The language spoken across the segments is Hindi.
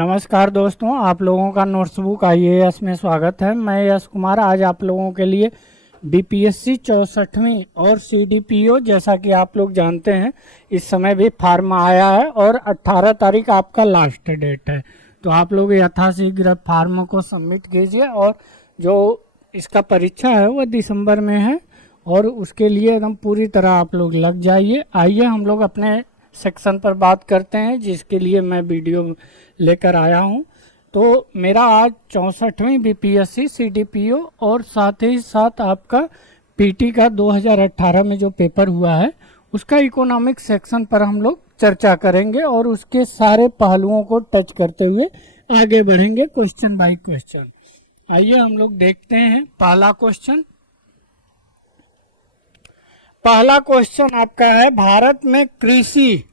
नमस्कार दोस्तों, आप लोगों का नोट्सबुक IAS में स्वागत है। मैं यश कुमार आज आप लोगों के लिए BPSC 64वीं और CDPO, जैसा कि आप लोग जानते हैं इस समय भी फार्म आया है और 18 तारीख आपका लास्ट डेट है। तो आप लोग यथाशीघ्र फार्म को सबमिट कीजिए और जो इसका परीक्षा है वो दिसंबर में है और उसके लिए एकदम पूरी तरह आप लोग लग जाइए। आइए हम लोग अपने सेक्शन पर बात करते हैं, जिसके लिए मैं वीडियो लेकर आया हूं। तो मेरा आज 64वीं BPSC CDPO और साथ ही साथ आपका PT का 2018 में जो पेपर हुआ है उसका इकोनॉमिक सेक्शन पर हम लोग चर्चा करेंगे और उसके सारे पहलुओं को टच करते हुए आगे बढ़ेंगे क्वेश्चन बाय क्वेश्चन। आइए हम लोग देखते हैं पहला क्वेश्चन। पहला क्वेश्चन आपका है, भारत में कृषि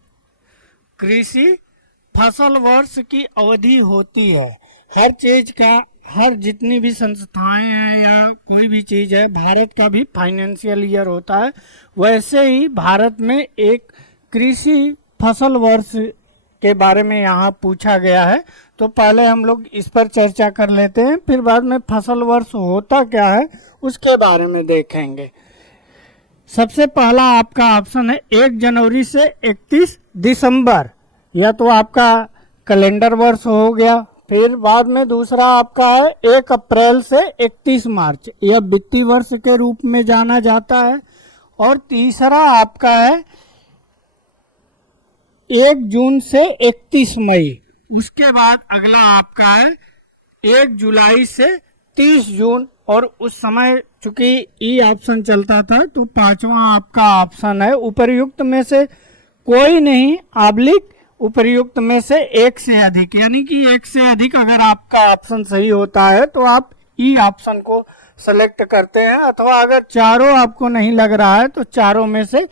फसल वर्ष की अवधि होती है। हर चीज का, हर जितनी भी संस्थाएं हैं या कोई भी चीज है, भारत का भी फाइनेंशियल ईयर होता है। वैसे ही भारत में एक कृषि फसल वर्ष के बारे में यहाँ पूछा गया है। तो पहले हम लोग इस पर चर्चा कर लेते हैं, फिर बाद में फसल वर्ष होता क्या है उसके बारे में देखेंगे। सबसे पहला आपका ऑप्शन है 1 जनवरी से 31 दिसंबर, या तो आपका कैलेंडर वर्ष हो गया। फिर बाद में दूसरा आपका है 1 अप्रैल से 31 मार्च, यह वित्तीय वर्ष के रूप में जाना जाता है। और तीसरा आपका है 1 जून से 31 मई। उसके बाद अगला आपका है 1 जुलाई से 30 जून, और उस समय चूंकि ई ऑप्शन चलता था तो पांचवा आपका ऑप्शन है उपर्युक्त में से कोई नहीं ऑब्लिक उपर्युक्त में से एक से अधिक, यानी कि एक से अधिक अगर आपका ऑप्शन सही होता है तो आप ई ऑप्शन को सेलेक्ट करते हैं, अथवा अगर चारों आपको नहीं लग रहा है तो चारों में से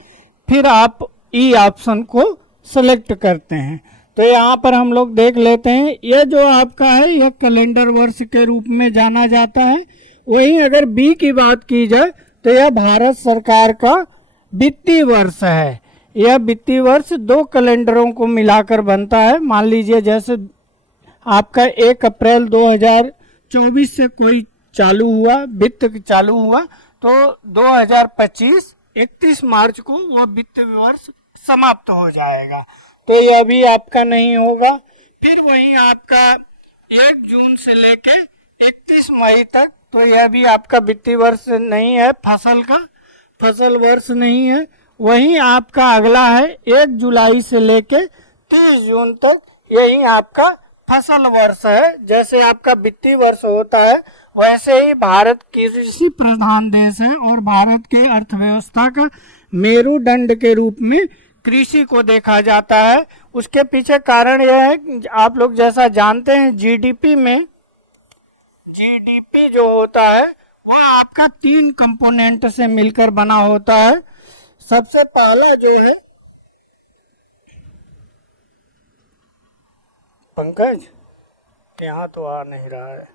फिर आप ई ऑप्शन को सेलेक्ट करते हैं। तो यहाँ पर हम लोग देख लेते हैं, यह जो आपका है यह कैलेंडर वर्ष के रूप में जाना जाता है। वहीं अगर बी की बात की जाए तो यह भारत सरकार का वित्तीय वर्ष है। यह वित्तीय वर्ष 2 कैलेंडरों को मिलाकर बनता है। मान लीजिए जैसे आपका 1 अप्रैल 2024 से कोई चालू हुआ, वित्त चालू हुआ, तो 2025 31 मार्च को वह वित्तीय वर्ष समाप्त हो जाएगा, तो यह भी आपका नहीं होगा। फिर वहीं आपका 1 जून से लेके 31 मई तक, तो यह भी आपका वित्तीय वर्ष नहीं है, फसल वर्ष नहीं है। वहीं आपका अगला है 1 जुलाई से लेके 30 जून तक, यही आपका फसल वर्ष है। जैसे आपका वित्तीय वर्ष होता है वैसे ही भारत कृषि प्रधान देश है और भारत के अर्थव्यवस्था का मेरुदंड के रूप में कृषि को देखा जाता है। उसके पीछे कारण यह है, आप लोग जैसा जानते हैं जीडीपी जो होता है वह आपका 3 कंपोनेंट से मिलकर बना होता है। सबसे पहला जो है, पंकज यहाँ तो आ नहीं रहा है,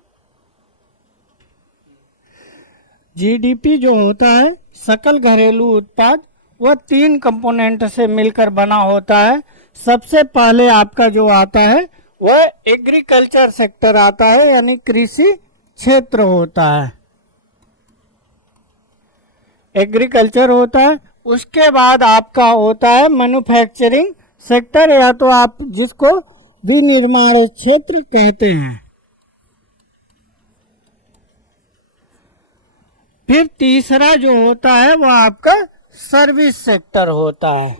जीडीपी जो होता है सकल घरेलू उत्पाद, वह 3 कंपोनेंट से मिलकर बना होता है। सबसे पहले आपका जो आता है वह एग्रीकल्चर सेक्टर आता है, यानी कृषि क्षेत्र होता है, एग्रीकल्चर होता है। उसके बाद आपका होता है मैन्युफैक्चरिंग सेक्टर, या तो आप जिसको विनिर्माण क्षेत्र कहते हैं। फिर तीसरा जो होता है वह आपका सर्विस सेक्टर होता है।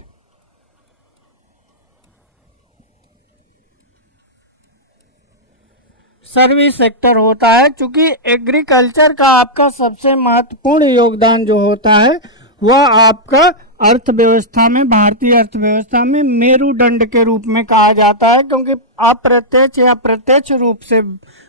सर्विस सेक्टर होता है, क्योंकि एग्रीकल्चर का आपका सबसे महत्वपूर्ण योगदान जो होता है वह आपका अर्थव्यवस्था में, भारतीय अर्थव्यवस्था में मेरुदंड के रूप में कहा जाता है। क्योंकि अप्रत्यक्ष या प्रत्यक्ष रूप से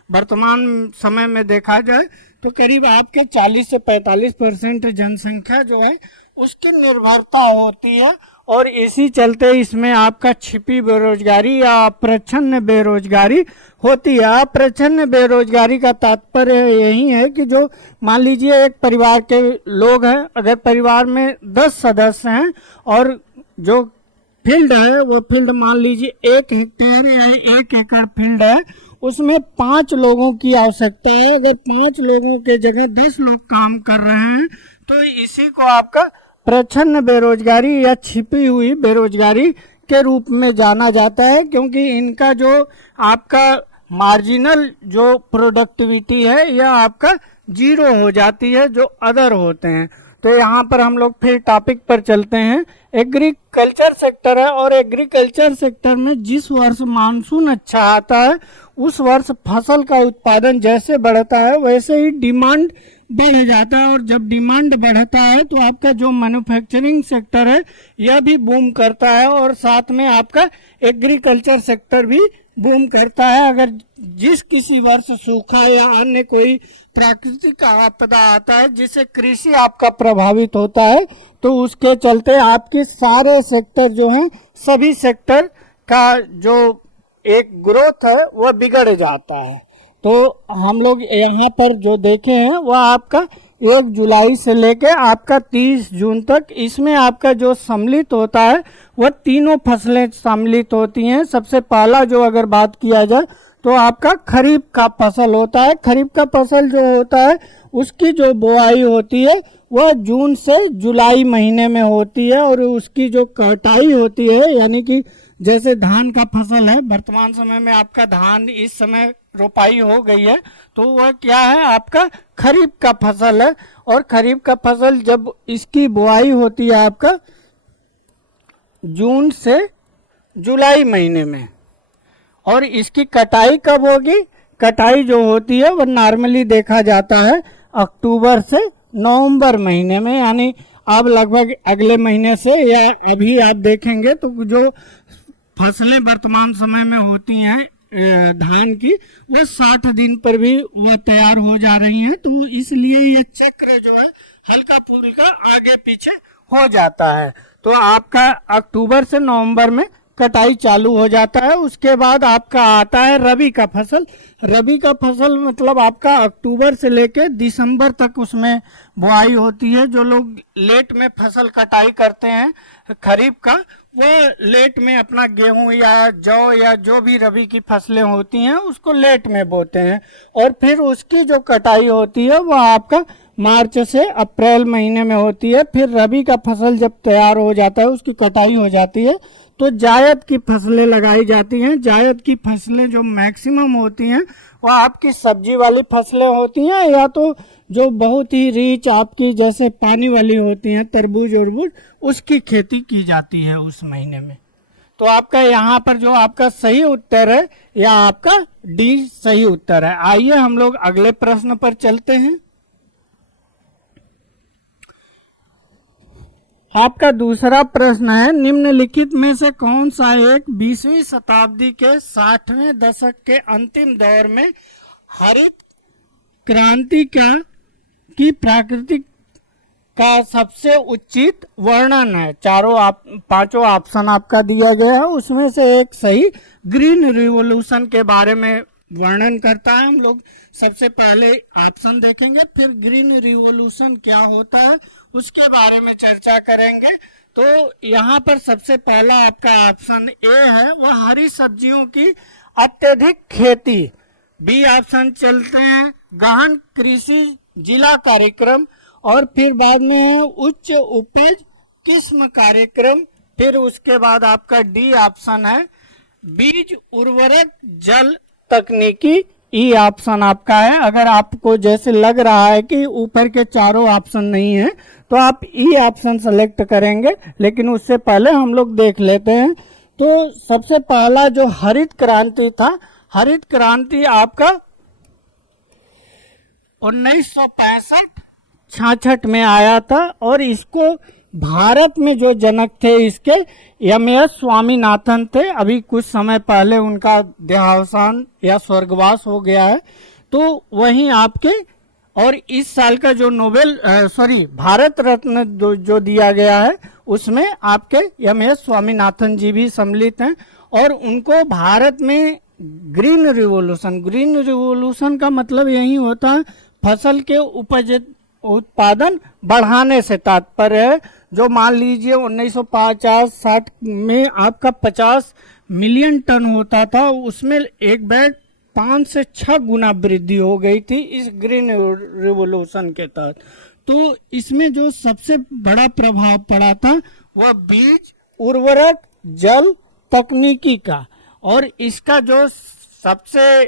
वर्तमान समय में देखा जाए तो करीब आपके 40 से 45% जनसंख्या जो है उसकी निर्भरता होती है, और इसी चलते इसमें आपका छिपी बेरोजगारी या अप्रच्छन्न बेरोजगारी होती है। अप्रच्छन्न बेरोजगारी का तात्पर्य यही है कि जो मान लीजिए एक परिवार के लोग हैं, अगर परिवार में 10 सदस्य हैं और जो फील्ड है वो फील्ड मान लीजिए 1 हेक्टेयर या 1 एकड़ फील्ड है, उसमें 5 लोगों की आवश्यकता है। अगर 5 लोगों के जगह 10 लोग काम कर रहे हैं तो इसी को आपका प्रच्छन्न बेरोजगारी या छिपी हुई बेरोजगारी के रूप में जाना जाता है, क्योंकि इनका जो आपका मार्जिनल जो प्रोडक्टिविटी है यह आपका 0 हो जाती है जो अदर होते हैं। तो यहाँ पर हम लोग फिर टॉपिक पर चलते हैं। एग्रीकल्चर सेक्टर है और एग्रीकल्चर सेक्टर में जिस वर्ष मानसून अच्छा आता है उस वर्ष फसल का उत्पादन जैसे बढ़ता है वैसे ही डिमांड बढ़ जाता है, और जब डिमांड बढ़ता है तो आपका जो मैन्युफैक्चरिंग सेक्टर है यह भी बूम करता है, और साथ में आपका एग्रीकल्चर सेक्टर भी बूम करता है। अगर जिस किसी वर्ष सूखा या अन्य कोई प्राकृतिक आपदा आता है जिससे कृषि आपका प्रभावित होता है तो उसके चलते आपके सारे सेक्टर जो हैं सभी सेक्टर का जो एक ग्रोथ है वह बिगड़ जाता है। तो हम लोग यहाँ पर जो देखे हैं वह आपका 1 जुलाई से लेके आपका 30 जून तक, इसमें आपका जो सम्मिलित होता है वह तीनों फसलें सम्मिलित होती हैं। सबसे पहला जो अगर बात किया जाए तो आपका खरीफ का फसल होता है। खरीफ का फसल जो होता है उसकी जो बुआई होती है वह जून से जुलाई महीने में होती है, और उसकी जो कटाई होती है यानी कि जैसे धान का फसल है, वर्तमान समय में आपका धान इस समय रोपाई हो गई है तो वह क्या है आपका खरीफ का फसल है। और खरीफ का फसल जब इसकी बुआई होती है आपका जून से जुलाई महीने में, और इसकी कटाई कब होगी? कटाई जो होती है वह नॉर्मली देखा जाता है अक्टूबर से नवंबर महीने में, यानी अब लगभग अगले महीने से या अभी आप देखेंगे तो जो फसलें वर्तमान समय में होती हैं धान की वो 60 दिन पर भी वह तैयार हो जा रही हैं। तो इसलिए ये चक्र जो है हल्का फुल्का आगे पीछे हो जाता है। तो आपका अक्टूबर से नवंबर में कटाई चालू हो जाता है। उसके बाद आपका आता है रबी का फसल। रबी का फसल मतलब आपका अक्टूबर से लेके दिसंबर तक उसमें बुआई होती है। जो लोग लेट में फसल कटाई करते हैं खरीफ का, वो लेट में अपना गेहूं या जौ या जो भी रबी की फसलें होती हैं उसको लेट में बोते हैं, और फिर उसकी जो कटाई होती है वो आपका मार्च से अप्रैल महीने में होती है। फिर रबी का फसल जब तैयार हो जाता है उसकी कटाई हो जाती है तो जायद की फसलें लगाई जाती हैं। जायद की फसलें जो मैक्सिमम होती हैं वो आपकी सब्जी वाली फसलें होती हैं, या तो जो बहुत ही रिच आपकी जैसे पानी वाली होती हैं तरबूज वरबूज, उसकी खेती की जाती है उस महीने में। तो आपका यहाँ पर जो आपका सही उत्तर है या आपका डी सही उत्तर है। आइए हम लोग अगले प्रश्न पर चलते हैं। आपका दूसरा प्रश्न है, निम्नलिखित में से कौन सा एक 20वीं शताब्दी के 60वें दशक के अंतिम दौर में हरित क्रांति की प्राकृतिक का सबसे उचित वर्णन है? पांचों ऑप्शन आपका दिया गया है, उसमें से एक सही ग्रीन रिवॉल्यूशन के बारे में वर्णन करता है। हम लोग सबसे पहले ऑप्शन देखेंगे, फिर ग्रीन रिवॉल्यूशन क्या होता है उसके बारे में चर्चा करेंगे। तो यहाँ पर सबसे पहला आपका ऑप्शन ए है, वह हरी सब्जियों की अत्यधिक खेती। बी ऑप्शन चलते हैं गहन कृषि जिला कार्यक्रम, और फिर बाद में उच्च उपज किस्म कार्यक्रम। फिर उसके बाद आपका डी ऑप्शन है बीज उर्वरक जल तकनीकी। ई ऑप्शन आपका है। अगर आपको जैसे लग रहा है कि ऊपर के चारों ऑप्शन नहीं है तो आप ई ऑप्शन सेलेक्ट करेंगे, लेकिन उससे पहले हम लोग देख लेते हैं। तो सबसे पहला जो हरित क्रांति था, हरित क्रांति आपका 1965-66 में आया था, और इसको भारत में जो जनक थे इसके एम.एस. स्वामीनाथन थे। अभी कुछ समय पहले उनका देहावसान या स्वर्गवास हो गया है। तो वहीं आपके और इस साल का जो भारत रत्न जो दिया गया है उसमें आपके एम.एस. स्वामीनाथन जी भी सम्मिलित हैं, और उनको भारत में ग्रीन रिवॉल्यूशन का मतलब यही होता है फसल के उत्पादन बढ़ाने से तात्पर्य है। जो मान लीजिए 1950-60 में आपका 50 मिलियन टन होता था, उसमें एक बैग 5 से 6 गुना वृद्धि हो गई थी इस ग्रीन रिवोल्यूशन के तहत। तो इसमें जो सबसे बड़ा प्रभाव पड़ा था वह बीज, उर्वरक, जल, तकनीकी का। और इसका जो सबसे,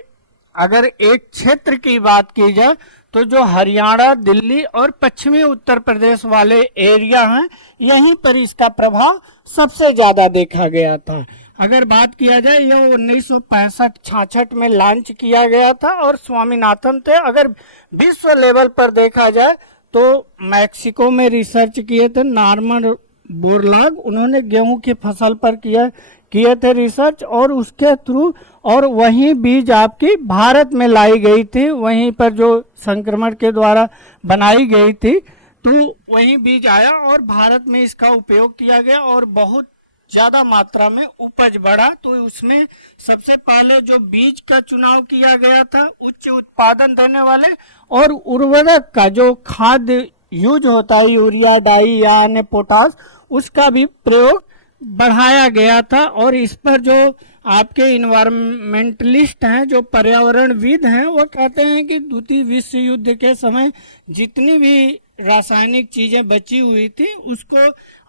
अगर एक क्षेत्र की बात की जाए तो जो हरियाणा, दिल्ली और पश्चिमी उत्तर प्रदेश वाले एरिया हैं, यहीं पर इसका प्रभाव सबसे ज्यादा देखा गया था। अगर बात किया जाए, यह 1965-66 में लॉन्च किया गया था और स्वामीनाथन थे। अगर विश्व लेवल पर देखा जाए तो मैक्सिको में रिसर्च किए थे नॉर्मन बोरलाग, उन्होंने गेहूं की फसल पर किए थे रिसर्च, और उसके थ्रू और वहीं बीज आपकी भारत में लाई गई थी, वहीं पर जो संक्रमण के द्वारा बनाई गई थी, तो वहीं बीज आया और भारत में इसका उपयोग किया गया और बहुत ज्यादा मात्रा में उपज बढ़ा। तो उसमें सबसे पहले जो बीज का चुनाव किया गया था उच्च उत्पादन देने वाले, और उर्वरक का जो खाद यूज होता है, यूरिया, डाई या अन्य पोटास, उसका भी प्रयोग बढ़ाया गया था। और इस पर जो आपके इन्वायरमेंटलिस्ट हैं, जो पर्यावरणविद हैं, वो कहते हैं कि द्वितीय विश्व युद्ध के समय जितनी भी रासायनिक चीजें बची हुई थी उसको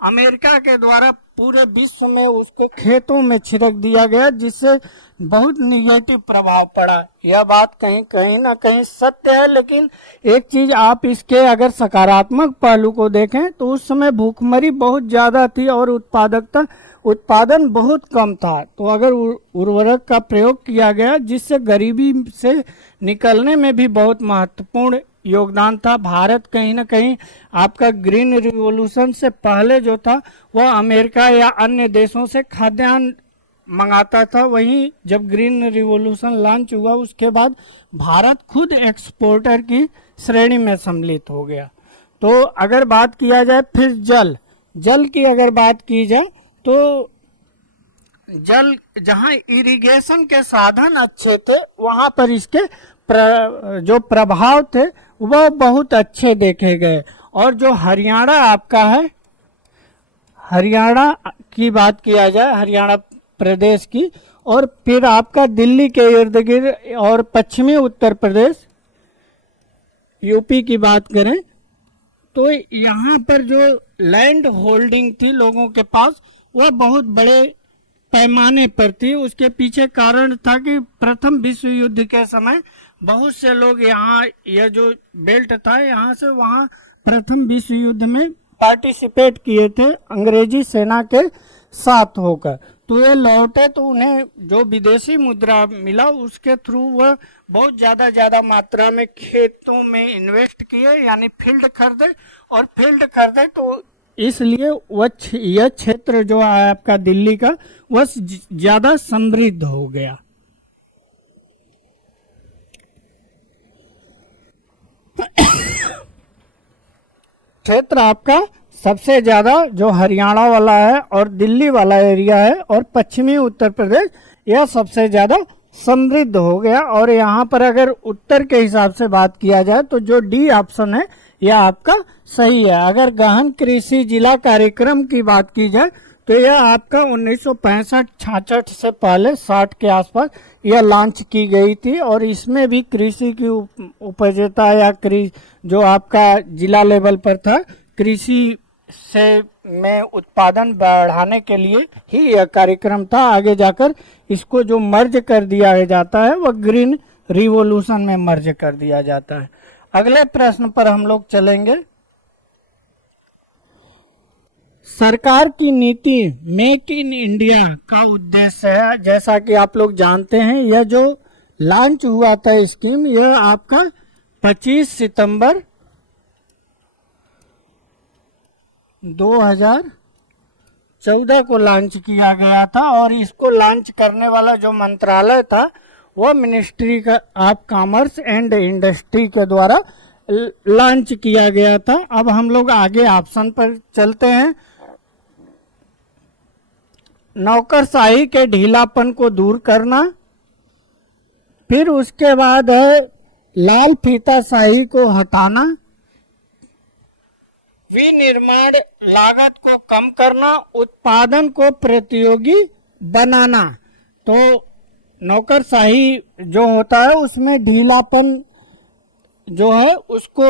अमेरिका के द्वारा पूरे विश्व में उसको खेतों में छिड़क दिया गया, जिससे बहुत निगेटिव प्रभाव पड़ा। यह बात कहीं ना कहीं सत्य है, लेकिन एक चीज आप इसके अगर सकारात्मक पहलू को देखें तो उस समय भूखमरी बहुत ज्यादा थी और उत्पादन बहुत कम था। तो अगर उर्वरक का प्रयोग किया गया, जिससे गरीबी से निकलने में भी बहुत महत्वपूर्ण योगदान था। भारत कहीं ना कहीं आपका ग्रीन रिवॉल्यूशन से पहले जो था वह अमेरिका या अन्य देशों से खाद्यान्न मंगाता था। वहीं जब ग्रीन रिवॉल्यूशन लॉन्च हुआ उसके बाद भारत खुद एक्सपोर्टर की श्रेणी में सम्मिलित हो गया। तो अगर बात किया जाए फिर जल की अगर बात की जाए तो जल, जहां इरिगेशन के साधन अच्छे थे वहां पर इसके जो प्रभाव थे वह बहुत अच्छे देखे गए। और जो हरियाणा आपका है, हरियाणा की बात किया जाए, हरियाणा प्रदेश की, और फिर आपका दिल्ली के इर्द गिर्द और पश्चिमी उत्तर प्रदेश, यूपी की बात करें तो यहाँ पर जो लैंड होल्डिंग थी लोगों के पास वह बहुत बड़े पैमाने पर थी। उसके पीछे कारण था कि प्रथम विश्व युद्ध के समय बहुत से लोग यहाँ, यह जो बेल्ट था यहाँ से वहाँ प्रथम विश्व युद्ध में पार्टिसिपेट किए थे अंग्रेजी सेना के साथ होकर। तो ये लौटे तो उन्हें जो विदेशी मुद्रा मिला उसके थ्रू वह बहुत ज्यादा मात्रा में खेतों में इन्वेस्ट किए, यानी फील्ड खरीदे, और फील्ड खरीदे तो इसलिए यह क्षेत्र जो है आपका दिल्ली का वह ज्यादा समृद्ध हो गया। क्षेत्र आपका सबसे ज्यादा जो हरियाणा वाला है और दिल्ली वाला एरिया है और पश्चिमी उत्तर प्रदेश, यह सबसे ज्यादा समृद्ध हो गया। और यहाँ पर अगर उत्तर के हिसाब से बात किया जाए तो जो डी ऑप्शन है यह आपका सही है। अगर गहन कृषि जिला कार्यक्रम की बात की जाए तो यह आपका 1965-66 से पहले 60 के आसपास यह लॉन्च की गई थी, और इसमें भी कृषि की उपजता या जो आपका जिला लेवल पर था, कृषि से में उत्पादन बढ़ाने के लिए ही यह कार्यक्रम था। आगे जाकर इसको जो मर्ज कर दिया जाता है वह ग्रीन रिवॉल्यूशन में मर्ज कर दिया जाता है। अगले प्रश्न पर हम लोग चलेंगे। सरकार की नीति मेक इन इंडिया का उद्देश्य है, जैसा कि आप लोग जानते हैं, यह जो लॉन्च हुआ था स्कीम, यह आपका 25 सितंबर 2014 को लॉन्च किया गया था। और इसको लॉन्च करने वाला जो मंत्रालय था वह मिनिस्ट्री का ऑफ कॉमर्स एंड इंडस्ट्री के द्वारा लॉन्च किया गया था। अब हम लोग आगे ऑप्शन पर चलते हैं। नौकरशाही के ढीलापन को दूर करना, फिर उसके बाद है लाल फीताशाही को हटाना, विनिर्माण लागत को कम करना, उत्पादन को प्रतियोगी बनाना। तो नौकरशाही जो होता है उसमें ढीलापन जो है उसको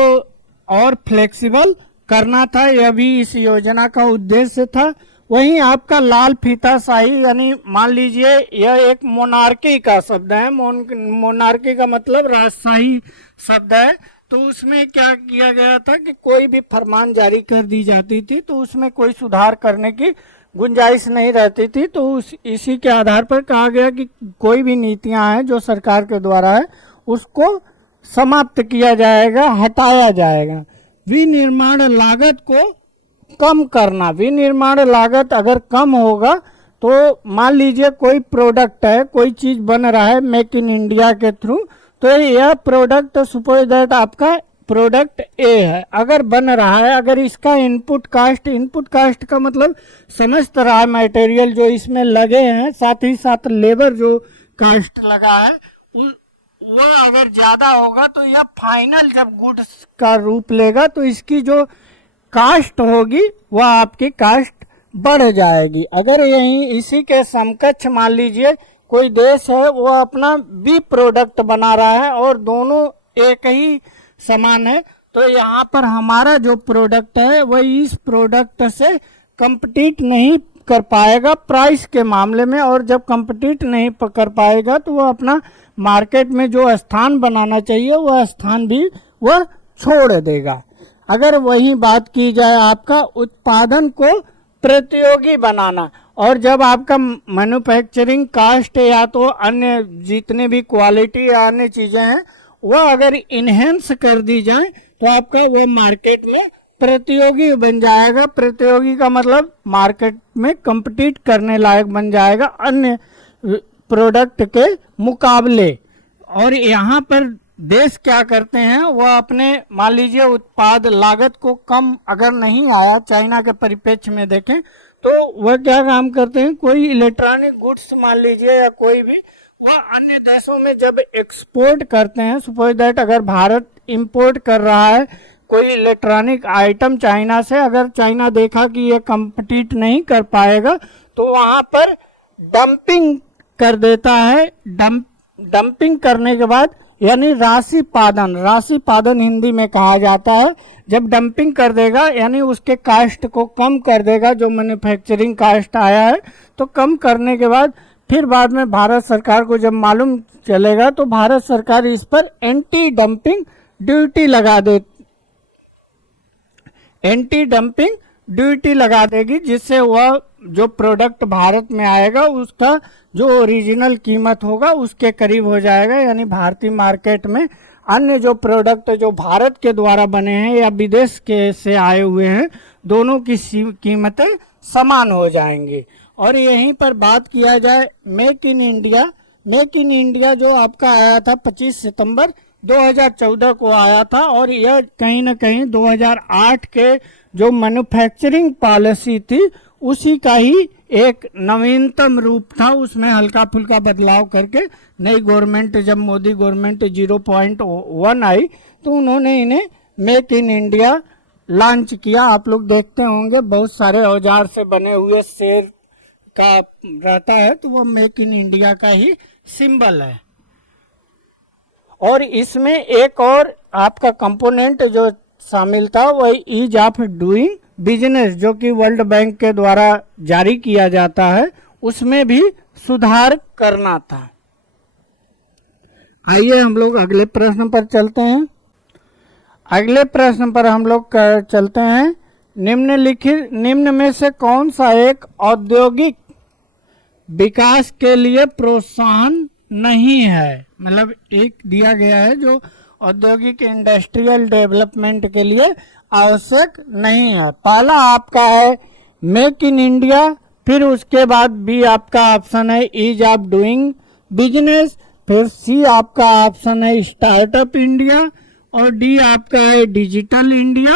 और फ्लेक्सिबल करना था, यह भी इस योजना का उद्देश्य था। वहीं आपका लाल फीताशाही, यानी मान लीजिए यह एक मोनार्की का शब्द है, मोनार्की का मतलब राजशाही शब्द है। तो उसमें क्या किया गया था कि कोई भी फरमान जारी कर दी जाती थी तो उसमें कोई सुधार करने की गुंजाइश नहीं रहती थी। तो इसी के आधार पर कहा गया कि कोई भी नीतियां हैं जो सरकार के द्वारा है उसको समाप्त किया जाएगा, हटाया जाएगा। विनिर्माण लागत को कम करना, विनिर्माण लागत अगर कम होगा तो मान लीजिए कोई प्रोडक्ट है, कोई चीज बन रहा है मेक इन इंडिया के थ्रू, तो यह प्रोडक्ट सपोज दैट आपका प्रोडक्ट ए है, अगर बन रहा है, अगर इसका इनपुट कास्ट का मतलब समस्त रॉ मटेरियल जो इसमें लगे हैं, साथ ही साथ लेबर जो कास्ट लगा है, वह अगर ज्यादा होगा तो यह फाइनल जब गुड्स का रूप लेगा तो इसकी जो कास्ट होगी वह आपकी कास्ट बढ़ जाएगी। अगर यही इसी के समकक्ष मान लीजिए कोई देश है वो अपना बी प्रोडक्ट बना रहा है और दोनों एक ही समान है, तो यहाँ पर हमारा जो प्रोडक्ट है वह इस प्रोडक्ट से कम्पीट नहीं कर पाएगा प्राइस के मामले में, और जब कम्पीट नहीं कर पाएगा तो वह अपना मार्केट में जो स्थान बनाना चाहिए वह स्थान भी वह छोड़ देगा। अगर वही बात की जाए आपका उत्पादन को प्रतियोगी बनाना, और जब आपका मैन्युफैक्चरिंग कास्ट या तो अन्य जितने भी क्वालिटी या अन्य चीजें हैं वह अगर इनहेंस कर दी जाए तो आपका वो मार्केट में प्रतियोगी बन जाएगा। प्रतियोगी का मतलब मार्केट में कम्पीट करने लायक बन जाएगा अन्य प्रोडक्ट के मुकाबले। और यहाँ पर देश क्या करते हैं, वह अपने मान लीजिए उत्पाद लागत को कम अगर नहीं आया, चाइना के परिप्रेक्ष्य में देखें तो वह क्या काम करते हैं, कोई इलेक्ट्रॉनिक गुड्स मान लीजिए या कोई भी, वह अन्य देशों में जब एक्सपोर्ट करते हैं, सपोज दैट अगर भारत इंपोर्ट कर रहा है कोई इलेक्ट्रॉनिक आइटम चाइना से, अगर चाइना देखा कि ये कम्पीट नहीं कर पाएगा तो वहां पर डंपिंग कर देता है। डंपिंग करने के बाद यानी राशि पादन हिंदी में कहा जाता है, जब डंपिंग कर देगा यानी उसके कास्ट को कम कर देगा, जो मैन्युफैक्चरिंग कास्ट आया है तो कम करने के बाद फिर बाद में भारत सरकार को जब मालूम चलेगा तो भारत सरकार इस पर एंटी डंपिंग ड्यूटी लगा देगी, जिससे वह जो प्रोडक्ट भारत में आएगा उसका जो ओरिजिनल कीमत होगा उसके करीब हो जाएगा। यानी भारतीय मार्केट में अन्य जो प्रोडक्ट जो भारत के द्वारा बने हैं या विदेश के से आए हुए हैं दोनों की कीमतें समान हो जाएंगी। और यहीं पर बात किया जाए मेक इन इंडिया जो आपका आया था 25 सितंबर 2014 को आया था, और यह कहीं ना कहीं 2008 के जो मैन्युफैक्चरिंग पॉलिसी थी उसी का ही एक नवीनतम रूप था। उसमें हल्का फुल्का बदलाव करके नई गवर्नमेंट, जब मोदी गवर्नमेंट 0.1 आई तो उन्होंने इन्हें मेक इन इंडिया लॉन्च किया। आप लोग देखते होंगे बहुत सारे औजार से बने हुए शेर का रहता है, तो वो मेक इन इंडिया का ही सिंबल है। और इसमें एक और आपका कंपोनेंट जो शामिल था वही ईज ऑफ डूइंग बिजनेस, जो कि वर्ल्ड बैंक के द्वारा जारी किया जाता है, उसमें भी सुधार करना था। आइए हम लोग अगले प्रश्न पर चलते हैं। अगले प्रश्न पर हम लोग चलते हैं, निम्न में से कौन सा एक औद्योगिक विकास के लिए प्रोत्साहन नहीं है। मतलब एक दिया गया है जो औद्योगिक इंडस्ट्रियल डेवलपमेंट के लिए आवश्यक नहीं है। पहला आपका है मेक इन इंडिया, फिर उसके बाद बी आपका ऑप्शन है ईज ऑफ डूइंग बिजनेस, फिर सी आपका ऑप्शन है स्टार्टअप इंडिया, और डी आपका है डिजिटल इंडिया,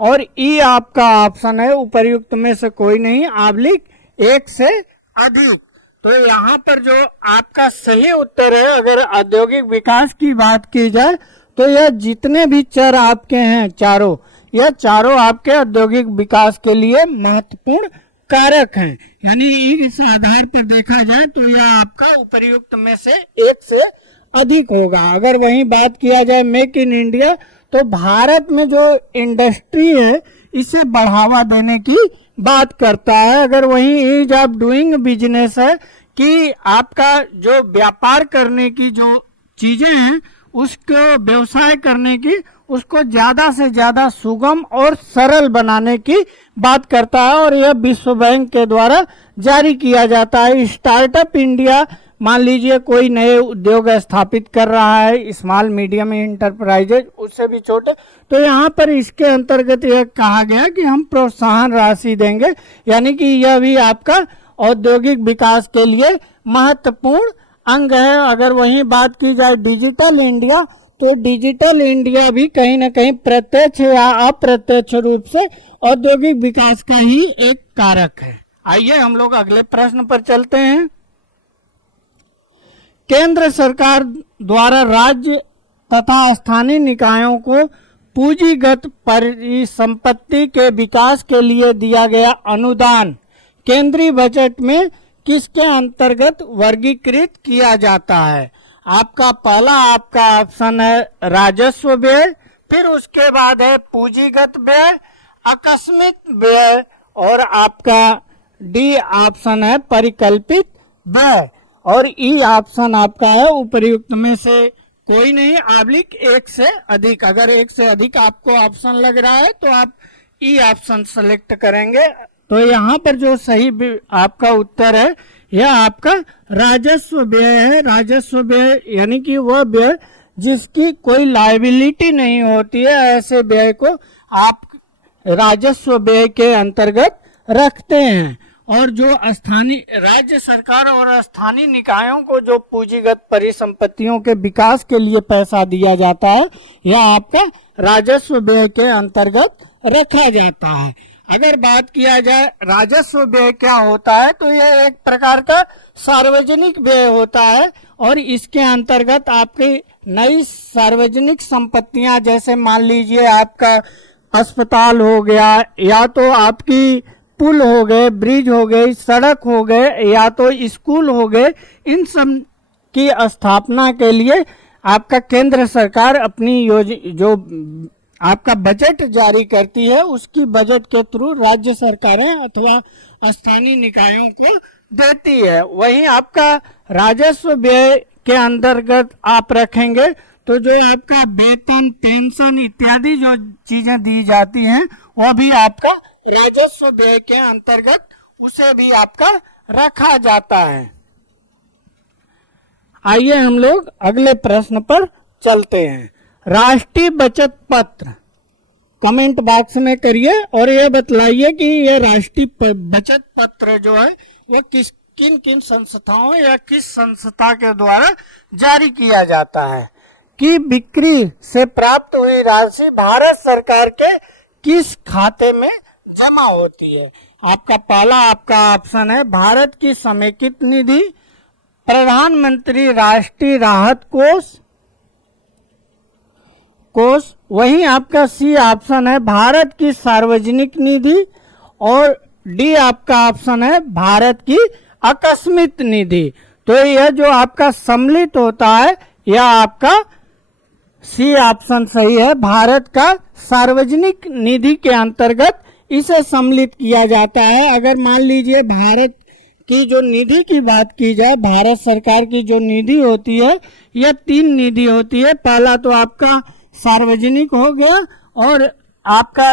और ई आपका ऑप्शन है उपर्युक्त में से कोई नहीं आबलिक एक से अधिक। तो यहाँ पर जो आपका सही उत्तर है, अगर औद्योगिक विकास की बात की जाए तो यह जितने भी चर आपके हैं चारों, यह चारों आपके औद्योगिक विकास के लिए महत्वपूर्ण कारक हैं। यानी इस आधार पर देखा जाए तो यह आपका उपर्युक्त में से एक से अधिक होगा। अगर वहीं बात किया जाए मेक इन इंडिया, तो भारत में जो इंडस्ट्री है इसे बढ़ावा देने की बात करता है। अगर वहीं ईज ऑफ डूइंग बिजनेस है कि आपका जो व्यापार करने की जो चीजें हैं उसको व्यवसाय करने की उसको ज्यादा से ज्यादा सुगम और सरल बनाने की बात करता है और यह विश्व बैंक के द्वारा जारी किया जाता है। स्टार्टअप इंडिया, मान लीजिए कोई नए उद्योग स्थापित कर रहा है, स्मॉल मीडियम इंटरप्राइजेज, उससे भी छोटे, तो यहाँ पर इसके अंतर्गत यह कहा गया कि हम प्रोत्साहन राशि देंगे, यानी कि यह भी आपका औद्योगिक विकास के लिए महत्वपूर्ण अंग है। अगर वहीं बात की जाए डिजिटल इंडिया, तो डिजिटल इंडिया भी कहीं ना कहीं प्रत्यक्ष या अप्रत्यक्ष रूप से औद्योगिक विकास का ही एक कारक है। आइए हम लोग अगले प्रश्न पर चलते हैं। केंद्र सरकार द्वारा राज्य तथा स्थानीय निकायों को पूंजीगत परिसंपत्ति के विकास के लिए दिया गया अनुदान केंद्रीय बजट में किसके अंतर्गत वर्गीकृत किया जाता है? आपका पहला आपका ऑप्शन है राजस्व व्यय, फिर उसके बाद है पूंजीगत व्यय, आकस्मिक व्यय, और आपका डी ऑप्शन है परिकल्पित व्यय, और ई ऑप्शन आपका है उपर्युक्त में से कोई नहीं आब्लिक एक से अधिक। अगर एक से अधिक आपको ऑप्शन लग रहा है तो आप ई ऑप्शन सेलेक्ट करेंगे। तो यहाँ पर जो सही आपका उत्तर है यह आपका राजस्व व्यय है। राजस्व व्यय यानी कि वह व्यय जिसकी कोई लायबिलिटी नहीं होती है, ऐसे व्यय को आप राजस्व व्यय के अंतर्गत रखते हैं। और जो स्थानीय राज्य सरकार और स्थानीय निकायों को जो पूंजीगत परिसंपत्तियों के विकास के लिए पैसा दिया जाता है यह आपका राजस्व व्यय के अंतर्गत रखा जाता है। अगर बात किया जाए राजस्व व्यय क्या होता है, तो यह एक प्रकार का सार्वजनिक व्यय होता है और इसके अंतर्गत आपकी नई सार्वजनिक संपत्तियां, जैसे मान लीजिए आपका अस्पताल हो गया, या तो आपकी पुल हो गए, ब्रिज हो गई, सड़क हो गए, या तो स्कूल हो गए, इन सब की स्थापना के लिए आपका केंद्र सरकार अपनी जो आपका बजट जारी करती है उसकी बजट के थ्रू राज्य सरकारें अथवा स्थानीय निकायों को देती है। वहीं आपका राजस्व व्यय के अंतर्गत आप रखेंगे तो जो आपका वेतन, पेंशन इत्यादि जो चीजें दी जाती हैं वह भी आपका राजस्व व्यय के अंतर्गत उसे भी आपका रखा जाता है। आइए हम लोग अगले प्रश्न पर चलते हैं। राष्ट्रीय बचत पत्र कमेंट बॉक्स में करिए और यह बतलाइए कि यह राष्ट्रीय बचत पत्र जो है वह किन किन संस्थाओं या किस संस्था के द्वारा जारी किया जाता है, कि बिक्री से प्राप्त हुई राशि भारत सरकार के किस खाते में जमा होती है। आपका पहला आपका ऑप्शन है भारत की समेकित निधि, प्रधानमंत्री राष्ट्रीय राहत कोष, वहीं आपका सी ऑप्शन है भारत की सार्वजनिक निधि, और डी आपका ऑप्शन है भारत की आकस्मिक निधि। तो यह जो आपका सम्मिलित होता है यह आपका सी ऑप्शन सही है, भारत का सार्वजनिक निधि के अंतर्गत इसे सम्मिलित किया जाता है। अगर मान लीजिए भारत की जो निधि की बात की जाए, भारत सरकार की जो निधि होती है यह 3 निधि होती है। पहला तो आपका सार्वजनिक हो गया, और आपका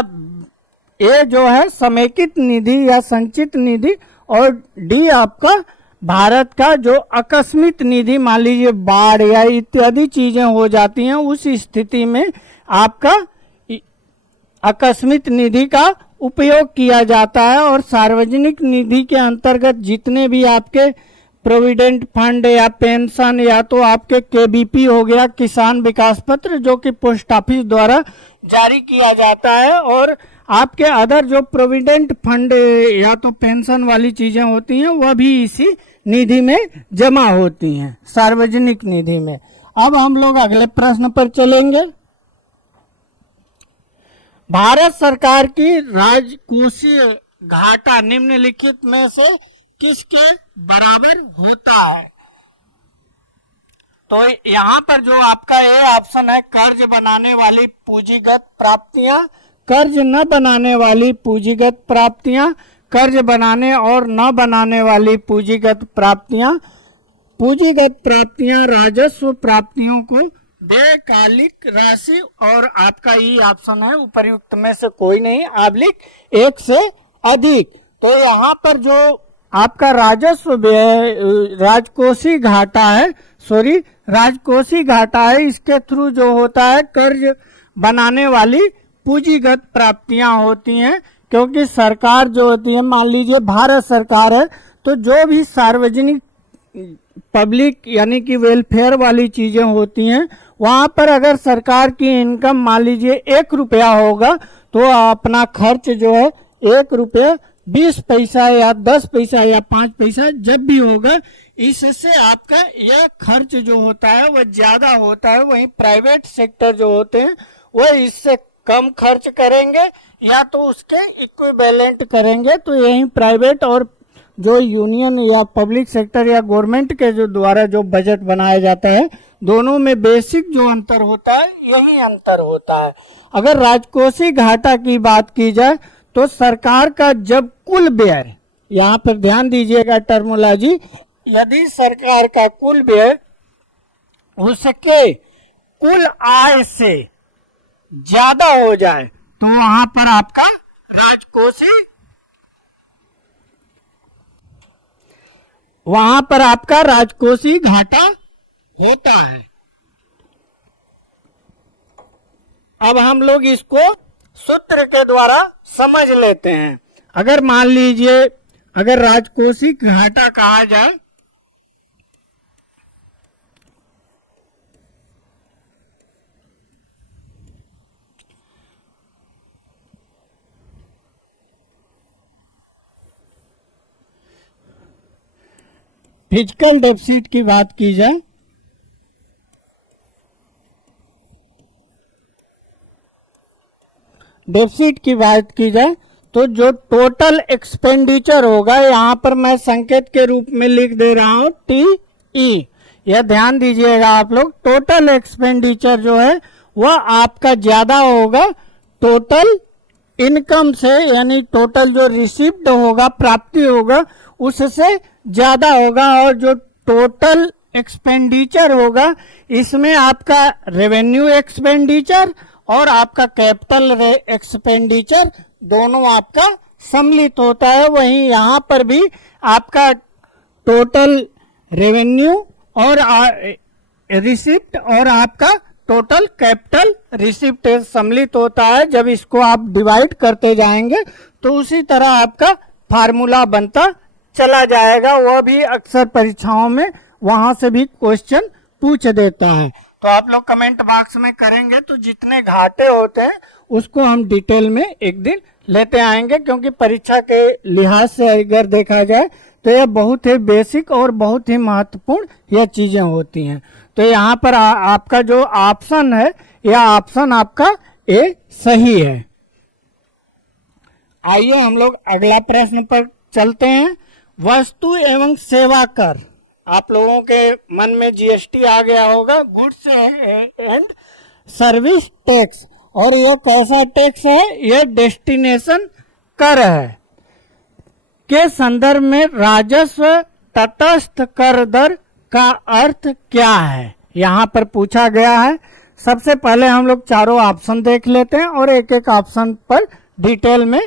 ए जो है समेकित निधि या संचित निधि, और डी आपका भारत का जो आकस्मिक निधि, मान लीजिए बाढ़ या इत्यादि चीजें हो जाती हैं उस स्थिति में आपका आकस्मिक निधि का उपयोग किया जाता है। और सार्वजनिक निधि के अंतर्गत जितने भी आपके प्रोविडेंट फंड या पेंशन, या तो आपके केबीपी हो गया, किसान विकास पत्र, जो कि पोस्ट ऑफिस द्वारा जारी किया जाता है, और आपके अदर जो प्रोविडेंट फंड या तो पेंशन वाली चीजें होती हैं वह भी इसी निधि में जमा होती हैं, सार्वजनिक निधि में। अब हम लोग अगले प्रश्न पर चलेंगे। भारत सरकार की राजकोषीय घाटा निम्नलिखित में से किसके बराबर होता है? तो यहाँ पर जो आपका ए ऑप्शन है, कर्ज बनाने वाली पूंजीगत प्राप्तियां, कर्ज न बनाने वाली पूंजीगत प्राप्तियां, कर्ज बनाने और न बनाने वाली पूंजीगत प्राप्तियां। पूंजीगत प्राप्तियां राजस्व प्राप्तियों को देयकालिक राशि, और आपका ई ऑप्शन है उपर्युक्त में से कोई नहीं, आबलिक एक से अधिक। तो यहाँ पर जो आपका राजस्व राजकोषीय घाटा है, राजकोषीय घाटा है, इसके थ्रू जो होता है कर्ज बनाने वाली पूंजीगत प्राप्तियां होती हैं। क्योंकि सरकार जो होती है, मान लीजिए भारत सरकार है, तो जो भी सार्वजनिक पब्लिक यानी कि वेलफेयर वाली चीजें होती हैं, वहां पर अगर सरकार की इनकम मान लीजिए 1 रुपया होगा, तो अपना खर्च जो है 1 रुपया 20 पैसा या 10 पैसा या 5 पैसा जब भी होगा, इससे आपका यह खर्च जो होता है वह ज्यादा होता है। वहीं प्राइवेट सेक्टर जो होते हैं वह इससे कम खर्च करेंगे या तो उसके इक्विवेलेंट करेंगे। तो यही प्राइवेट और जो यूनियन या पब्लिक सेक्टर या गवर्नमेंट के जो द्वारा जो बजट बनाया जाता है, दोनों में बेसिक जो अंतर होता है यही अंतर होता है। अगर राजकोषीय घाटा की बात की जाए तो सरकार का जब कुल व्यय, यहाँ पर ध्यान दीजिएगा टर्मोलॉजी, यदि सरकार का कुल व्यय उसके कुल आय से ज्यादा हो जाए तो वहां पर आपका राजकोषीय घाटा होता है। अब हम लोग इसको सूत्र के द्वारा समझ लेते हैं। अगर मान लीजिए अगर राजकोषीय घाटा कहा जाए, फिजिकल डेफिसिट की बात की जाए, डेफिसिट की बात की जाए तो जो टोटल एक्सपेंडिचर होगा, यहाँ पर मैं संकेत के रूप में लिख दे रहा हूं TE, यह ध्यान दीजिएगा आप लोग। टोटल एक्सपेंडिचर जो है वह आपका ज्यादा होगा टोटल इनकम से, यानी टोटल जो रिसिप्ट होगा, प्राप्ति होगा, उससे ज्यादा होगा। और जो टोटल एक्सपेंडिचर होगा इसमें आपका रेवेन्यू एक्सपेंडिचर और आपका कैपिटल एक्सपेंडिचर दोनों आपका सम्मिलित होता है। वहीं यहाँ पर भी आपका टोटल रेवेन्यू और रिसिप्ट और आपका टोटल कैपिटल रिसिप्ट सम्मिलित होता है। जब इसको आप डिवाइड करते जाएंगे तो उसी तरह आपका फार्मूला बनता चला जाएगा। वह भी अक्सर परीक्षाओं में वहां से भी क्वेश्चन पूछ देता है। तो आप लोग कमेंट बॉक्स में करेंगे तो जितने घाटे होते हैं उसको हम डिटेल में एक दिन लेते आएंगे, क्योंकि परीक्षा के लिहाज से अगर देखा जाए तो यह बहुत ही बेसिक और बहुत ही महत्वपूर्ण यह चीजें होती हैं। तो यहाँ पर आपका जो ऑप्शन है, यह ऑप्शन आपका ए सही है। आइए हम लोग अगला प्रश्न पर चलते हैं। वस्तु एवं सेवा कर, आप लोगों के मन में जीएसटी आ गया होगा, गुड्स एंड सर्विस टैक्स, और यह कैसा टैक्स है? यह डेस्टिनेशन कर है। के संदर्भ में राजस्व तटस्थ कर दर का अर्थ क्या है, यहाँ पर पूछा गया है। सबसे पहले हम लोग चारों ऑप्शन देख लेते हैं और एक एक ऑप्शन पर डिटेल में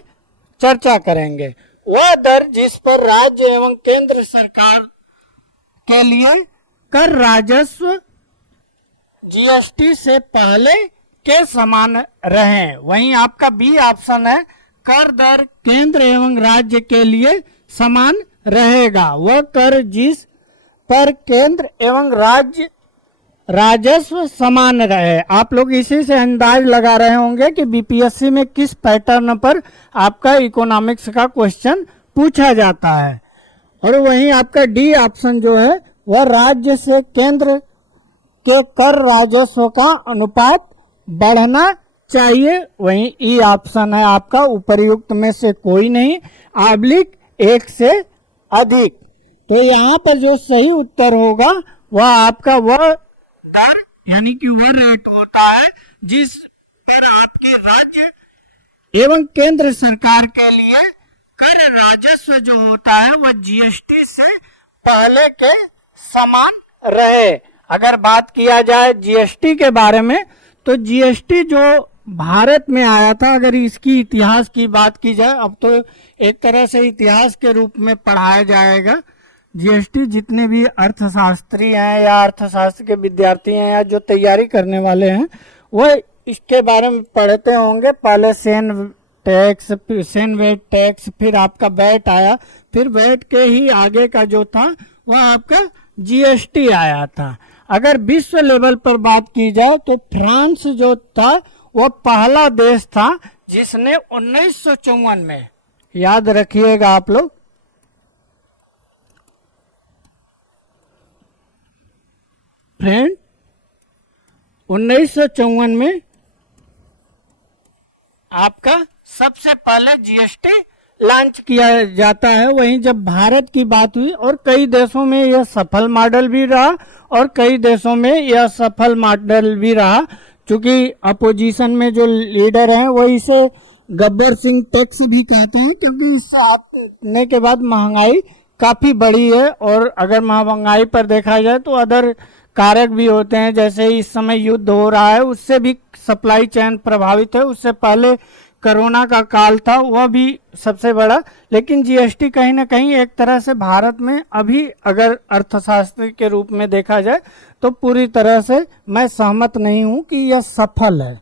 चर्चा करेंगे। वह दर जिस पर राज्य एवं केंद्र सरकार के लिए कर राजस्व जीएसटी से पहले के समान रहे। वहीं आपका बी ऑप्शन है, कर दर केंद्र एवं राज्य के लिए समान रहेगा। वह कर जिस पर केंद्र एवं राज्य राजस्व समान रहे। आप लोग इसी से अंदाज लगा रहे होंगे कि बीपीएससी में किस पैटर्न पर आपका इकोनॉमिक्स का क्वेश्चन पूछा जाता है। और वहीं आपका डी ऑप्शन जो है वह राज्य से केंद्र के कर राजस्व का अनुपात बढ़ना चाहिए, वहीं ई ऑप्शन है आपका उपर्युक्त में से कोई नहीं, ऑब्लिक एक से अधिक। तो यहाँ पर जो सही उत्तर होगा वह आपका वह दर यानी कि वह रेट होता है जिस पर आपके राज्य एवं केंद्र सरकार के लिए कर राजस्व जो होता है वह जीएसटी से पहले के समान रहे। अगर बात किया जाए जीएसटी के बारे में, तो जीएसटी जो भारत में आया था, अगर इसकी इतिहास की बात की जाए, अब तो एक तरह से इतिहास के रूप में पढ़ाया जाएगा। जीएसटी जितने भी अर्थशास्त्री हैं या अर्थशास्त्र के विद्यार्थी हैं या जो तैयारी करने वाले हैं वह इसके बारे में पढ़ते होंगे। पहले सेन टैक्स, सेन वेट टैक्स, फिर आपका वैट आया, फिर वैट के ही आगे का जो था वह आपका जीएसटी आया था। अगर विश्व लेवल पर बात की जाए तो फ्रांस जो था वह पहला देश था जिसने 1954 में, याद रखिएगा आप लोग, फ्रेंड, 1954 में आपका सबसे पहले जीएसटी लॉन्च किया जाता है। वहीं जब भारत की बात हुई, और कई देशों में यह सफल मॉडल भी रहा और कई देशों में यह सफल मॉडल भी रहा, क्योंकि अपोजिशन में जो लीडर हैं वो इसे गब्बर सिंह टैक्स भी कहते हैं, क्योंकि इससे आने के बाद महंगाई काफी बढ़ी है। और अगर महंगाई पर देखा जाए तो अदर कारक भी होते हैं, जैसे इस समय युद्ध हो रहा है उससे भी सप्लाई चेन प्रभावित है। उससे पहले कोरोना का काल था, वह भी सबसे बड़ा। लेकिन जीएसटी कहीं ना कहीं एक तरह से भारत में अभी अगर अर्थशास्त्री के रूप में देखा जाए तो पूरी तरह से मैं सहमत नहीं हूं कि यह सफल है।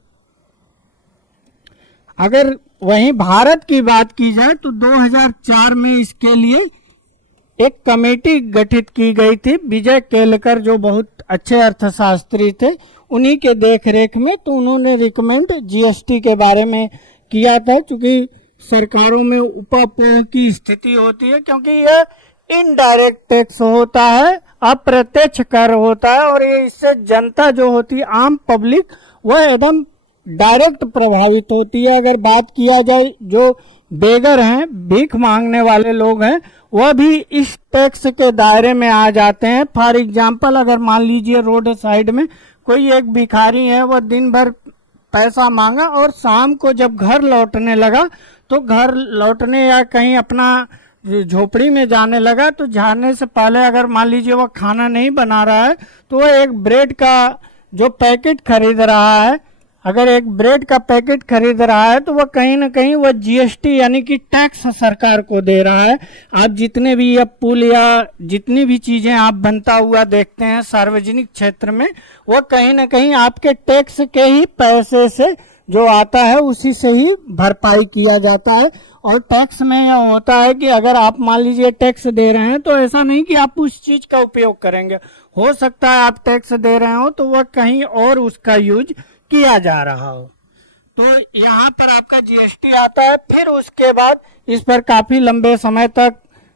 अगर वहीं भारत की बात की जाए तो 2004 में इसके लिए एक कमेटी गठित की गई थी। विजय केलकर जो बहुत अच्छे अर्थशास्त्री थे, उन्हीं के देखरेख में, तो उन्होंने रिकमेंड जीएसटी के बारे में किया था, क्योंकि सरकारों में उपापोह की स्थिति होती है, क्योंकि यह इनडायरेक्ट टैक्स होता है, अप्रत्यक्ष कर होता है, और ये इससे जनता जो होती है, आम पब्लिक, वह एकदम डायरेक्ट प्रभावित होती है। अगर बात किया जाए जो बेगर हैं, भीख मांगने वाले लोग हैं, वह भी इस टैक्स के दायरे में आ जाते हैं। फॉर एग्जाम्पल, अगर मान लीजिए रोड साइड में कोई एक भिखारी है, वह दिन भर पैसा मांगा और शाम को जब घर लौटने लगा, तो घर लौटने या कहीं अपना झोपड़ी में जाने लगा, तो जाने से पहले अगर मान लीजिए वह खाना नहीं बना रहा है तो वह एक ब्रेड का जो पैकेट खरीद रहा है, अगर एक ब्रेड का पैकेट खरीद रहा है तो वह कहीं ना कहीं वह जीएसटी यानी कि टैक्स सरकार को दे रहा है। आप जितने भी ये पुल या जितनी भी चीजें आप बनता हुआ देखते हैं सार्वजनिक क्षेत्र में, वह कहीं ना कहीं आपके टैक्स के ही पैसे से जो आता है उसी से ही भरपाई किया जाता है। और टैक्स में यह होता है कि अगर आप मान लीजिए टैक्स दे रहे हैं तो ऐसा नहीं कि आप उस चीज का उपयोग करेंगे, हो सकता है आप टैक्स दे रहे हो तो वह कहीं और उसका यूज किया जा रहा हो। तो यहाँ पर आपका जीएसटी आता है। फिर उसके बाद इस पर काफी लंबे समय तक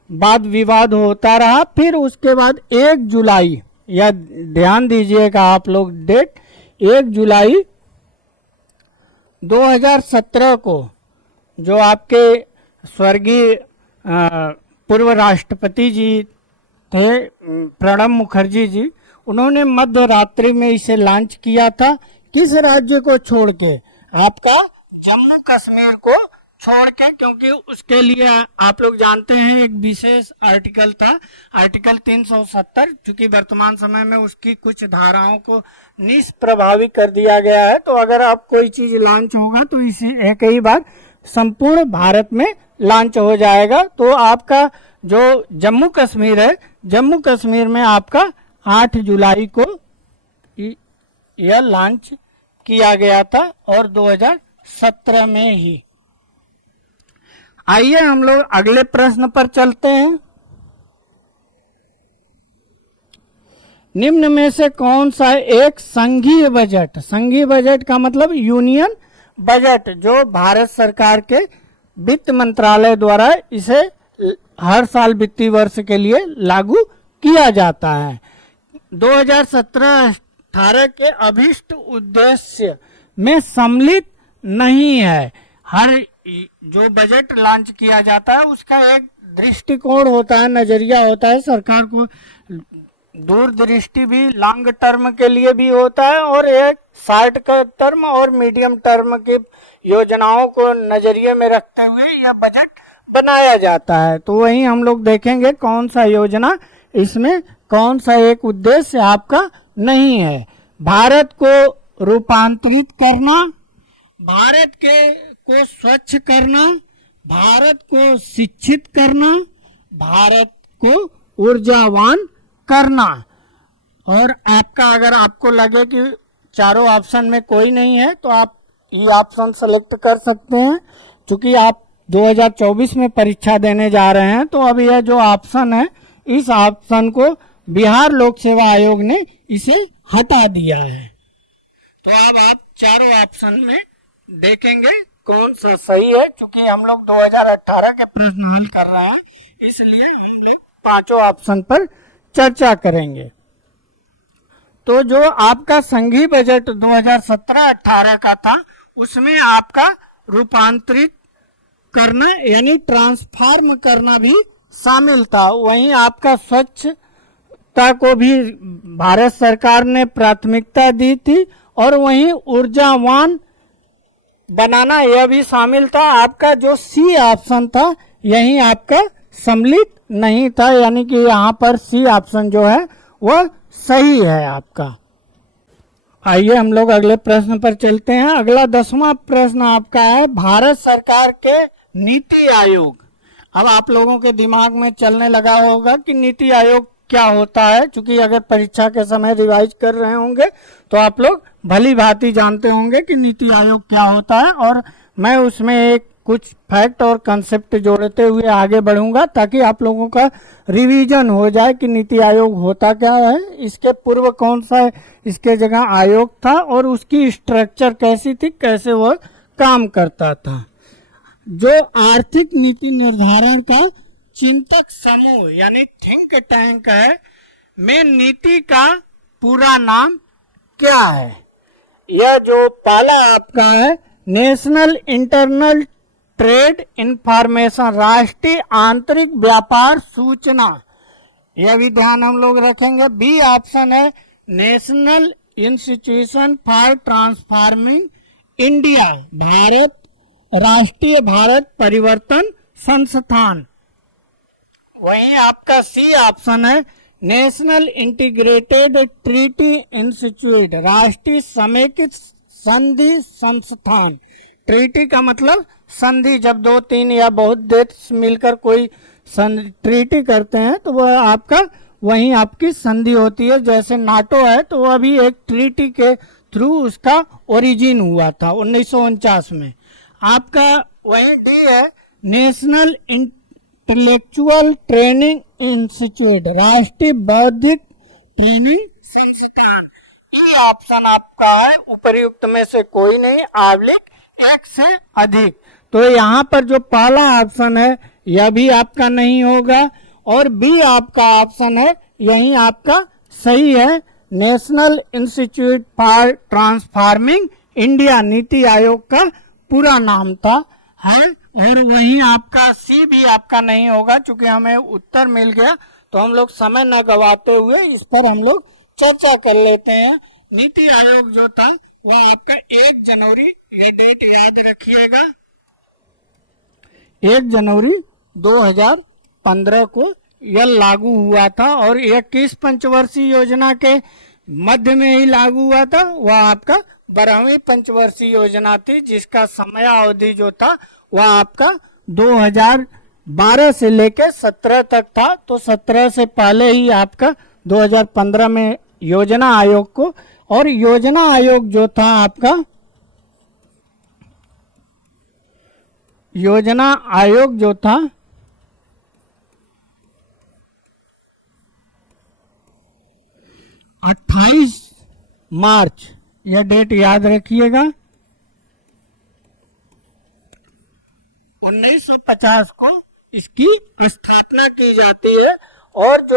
वाद विवाद होता रहा। फिर उसके बाद 1 जुलाई, या ध्यान दीजिएगा आप लोग डेट, 1 जुलाई 2017 को जो आपके स्वर्गीय पूर्व राष्ट्रपति जी थे प्रणब मुखर्जी जी, उन्होंने मध्य रात्रि में इसे लॉन्च किया था। किस राज्य को छोड़ के? आपका जम्मू कश्मीर को छोड़ के, क्योंकि उसके लिए आप लोग जानते हैं एक विशेष आर्टिकल था, आर्टिकल 370, चूंकि वर्तमान समय में उसकी कुछ धाराओं को निष्प्रभावी कर दिया गया है। तो अगर आप कोई चीज लॉन्च होगा तो इसी एक ही बार संपूर्ण भारत में लॉन्च हो जाएगा। तो आपका जो जम्मू कश्मीर है, जम्मू कश्मीर में आपका 8 जुलाई को यह लॉन्च किया गया था, और 2017 में ही। आइए हम लोग अगले प्रश्न पर चलते हैं। निम्न में से कौन सा एक संघीय बजट, संघीय बजट का मतलब यूनियन बजट, जो भारत सरकार के वित्त मंत्रालय द्वारा इसे हर साल वित्तीय वर्ष के लिए लागू किया जाता है। 2017-18 के अभिष्ट उद्देश्य में सम्मिलित नहीं है। हर जो बजट लॉन्च किया जाता है उसका एक दृष्टिकोण होता है, नजरिया होता है। सरकार को दूरदृष्टि भी लॉन्ग टर्म के लिए भी होता है और एक शॉर्ट टर्म और मीडियम टर्म की योजनाओं को नजरिए में रखते हुए यह बजट बनाया जाता है। तो वही हम लोग देखेंगे कौन सा योजना, इसमें कौन सा एक उद्देश्य आपका नहीं है। भारत को रूपांतरित करना, भारत को स्वच्छ करना, भारत को शिक्षित करना, भारत को ऊर्जावान करना। और आपका अगर आपको लगे कि चारों ऑप्शन में कोई नहीं है तो आप ये ऑप्शन सेलेक्ट कर सकते हैं। क्योंकि आप 2024 में परीक्षा देने जा रहे हैं तो अब यह जो ऑप्शन है, इस ऑप्शन को बिहार लोक सेवा आयोग ने इसे हटा दिया है। तो अब आप चारों ऑप्शन में देखेंगे कौन सा सही है। क्योंकि हम लोग 2018 के प्रश्न हल कर रहे हैं, इसलिए हम लोग पांचों ऑप्शन पर चर्चा करेंगे। तो जो आपका संघीय बजट 2017-18 का था, उसमें आपका रूपांतरित करना यानी ट्रांसफॉर्म करना भी शामिल था। वहीं आपका स्वच्छता को भी भारत सरकार ने प्राथमिकता दी थी और वहीं ऊर्जावान बनाना यह भी शामिल था। आपका जो सी ऑप्शन था यही आपका सम्मिलित नहीं था, यानी कि यहाँ पर सी ऑप्शन जो है वह सही है आपका। आइए हम लोग अगले प्रश्न पर चलते हैं। अगला 10वां प्रश्न आपका है भारत सरकार के नीति आयोग। अब आप लोगों के दिमाग में चलने लगा होगा कि नीति आयोग क्या होता है। क्योंकि अगर परीक्षा के समय रिवाइज कर रहे होंगे तो आप लोग भली भांति जानते होंगे कि नीति आयोग क्या होता है। और मैं उसमें एक कुछ फैक्ट और कंसेप्ट जोड़ते हुए आगे बढ़ूंगा ताकि आप लोगों का रिवीजन हो जाए कि नीति आयोग होता क्या है, इसके पूर्व कौन सा इसके जगह आयोग था और उसकी स्ट्रक्चर कैसी थी, कैसे वह काम करता था। जो आर्थिक नीति निर्धारण का चिंतक समूह यानी थिंक टैंक है, में नीति का पूरा नाम क्या है? यह जो पहला आपका है नेशनल इंटरनल ट्रेड इंफॉर्मेशन, राष्ट्रीय आंतरिक व्यापार सूचना, यह भी ध्यान हम लोग रखेंगे। बी ऑप्शन है national institution for transforming India, Bharat राष्ट्रीय भारत परिवर्तन संस्थान। वहीं आपका सी ऑप्शन है नेशनल इंटीग्रेटेड ट्रीटी इंस्टीट्यूट, राष्ट्रीय समेकित संधि संस्थान। ट्रीटी का मतलब संधि, जब 2, 3 या बहुत देश मिलकर कोई ट्रीटी करते हैं तो वह आपका वहीं आपकी संधि होती है। जैसे नाटो है तो वह भी एक ट्रीटी के थ्रू उसका ओरिजिन हुआ था 1949 में। आपका वहीं डी है नेशनल इंटेलेक्चुअल ट्रेनिंग इंस्टीट्यूट, राष्ट्रीय बौद्धिक ट्रेनिंग संस्थान। ई ऑप्शन आपका है उपयुक्त में से कोई नहीं, आवलिक एक से अधिक। तो यहाँ पर जो पहला ऑप्शन है यह भी आपका नहीं होगा और बी आपका ऑप्शन है यही आपका सही है। National institute for transforming India NITI Aayog का पूरा नाम था है। और वहीं आपका सी भी आपका नहीं होगा। चूंकि हमें उत्तर मिल गया तो हम लोग समय न गवाते हुए इस पर हम लोग चर्चा कर लेते हैं। नीति आयोग जो था वह आपका 1 जनवरी, ये डेट याद रखिएगा, 1 जनवरी 2015 को यह लागू हुआ था। और यह किस पंचवर्षीय योजना के मध्य में ही लागू हुआ था? वह आपका 12वीं पंचवर्षीय योजना थी, जिसका समय अवधि जो था वह आपका 2012 से लेकर 17 तक था। तो 17 से पहले ही आपका 2015 में योजना आयोग को, और योजना आयोग जो था आपका, योजना आयोग जो था 28 मार्च, यह डेट याद रखिएगा, 1950 को इसकी स्थापना की जाती है। और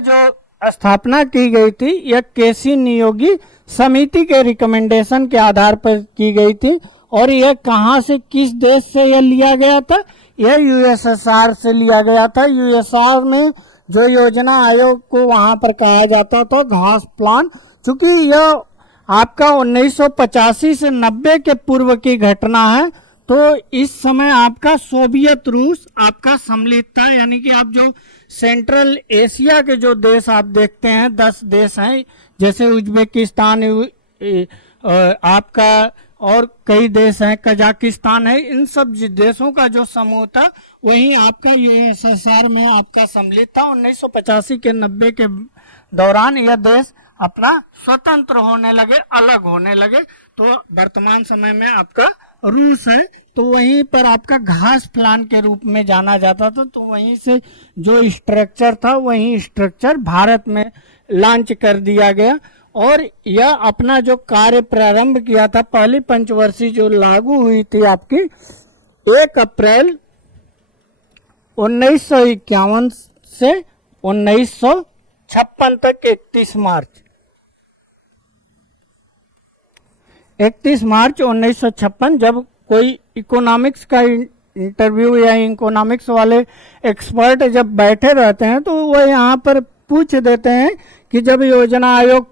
जो स्थापना की गई थी यह केसी नियोगी समिति के रिकमेंडेशन के आधार पर की गई थी। और यह कहाँ से, किस देश से यह लिया गया था? यह यूएसएसआर से लिया गया था। यूएसएसआर में जो योजना आयोग को वहां पर कहा जाता था घास प्लान, चूंकि यह आपका 1985 से 90 के पूर्व की घटना है, तो इस समय आपका सोवियत रूस आपका सम्मिलित था। यानी कि आप जो सेंट्रल एशिया के जो देश आप देखते हैं 10 देश हैं, जैसे उज्बेकिस्तान आपका और कई देश हैं, कजाकिस्तान है, इन सब देशों का जो समूह था वही आपका यूएसएसआर में आपका सम्मिलित था। 1985 के 90 के दौरान यह देश अपना स्वतंत्र होने लगे, अलग होने लगे। तो वर्तमान समय में आपका रूस है, तो वहीं पर आपका घास प्लान के रूप में जाना जाता था। तो वहीं से जो स्ट्रक्चर था वही स्ट्रक्चर भारत में लॉन्च कर दिया गया और यह अपना जो कार्य प्रारंभ किया था, पहली पंचवर्षीय जो लागू हुई थी आपकी 1 अप्रैल 1951 से 1956 तक 31 मार्च 1956, जब कोई इकोनॉमिक्स का इंटरव्यू या इकोनॉमिक्स वाले एक्सपर्ट जब बैठे रहते हैं तो वो यहाँ पर पूछ देते हैं कि जब योजना आयोग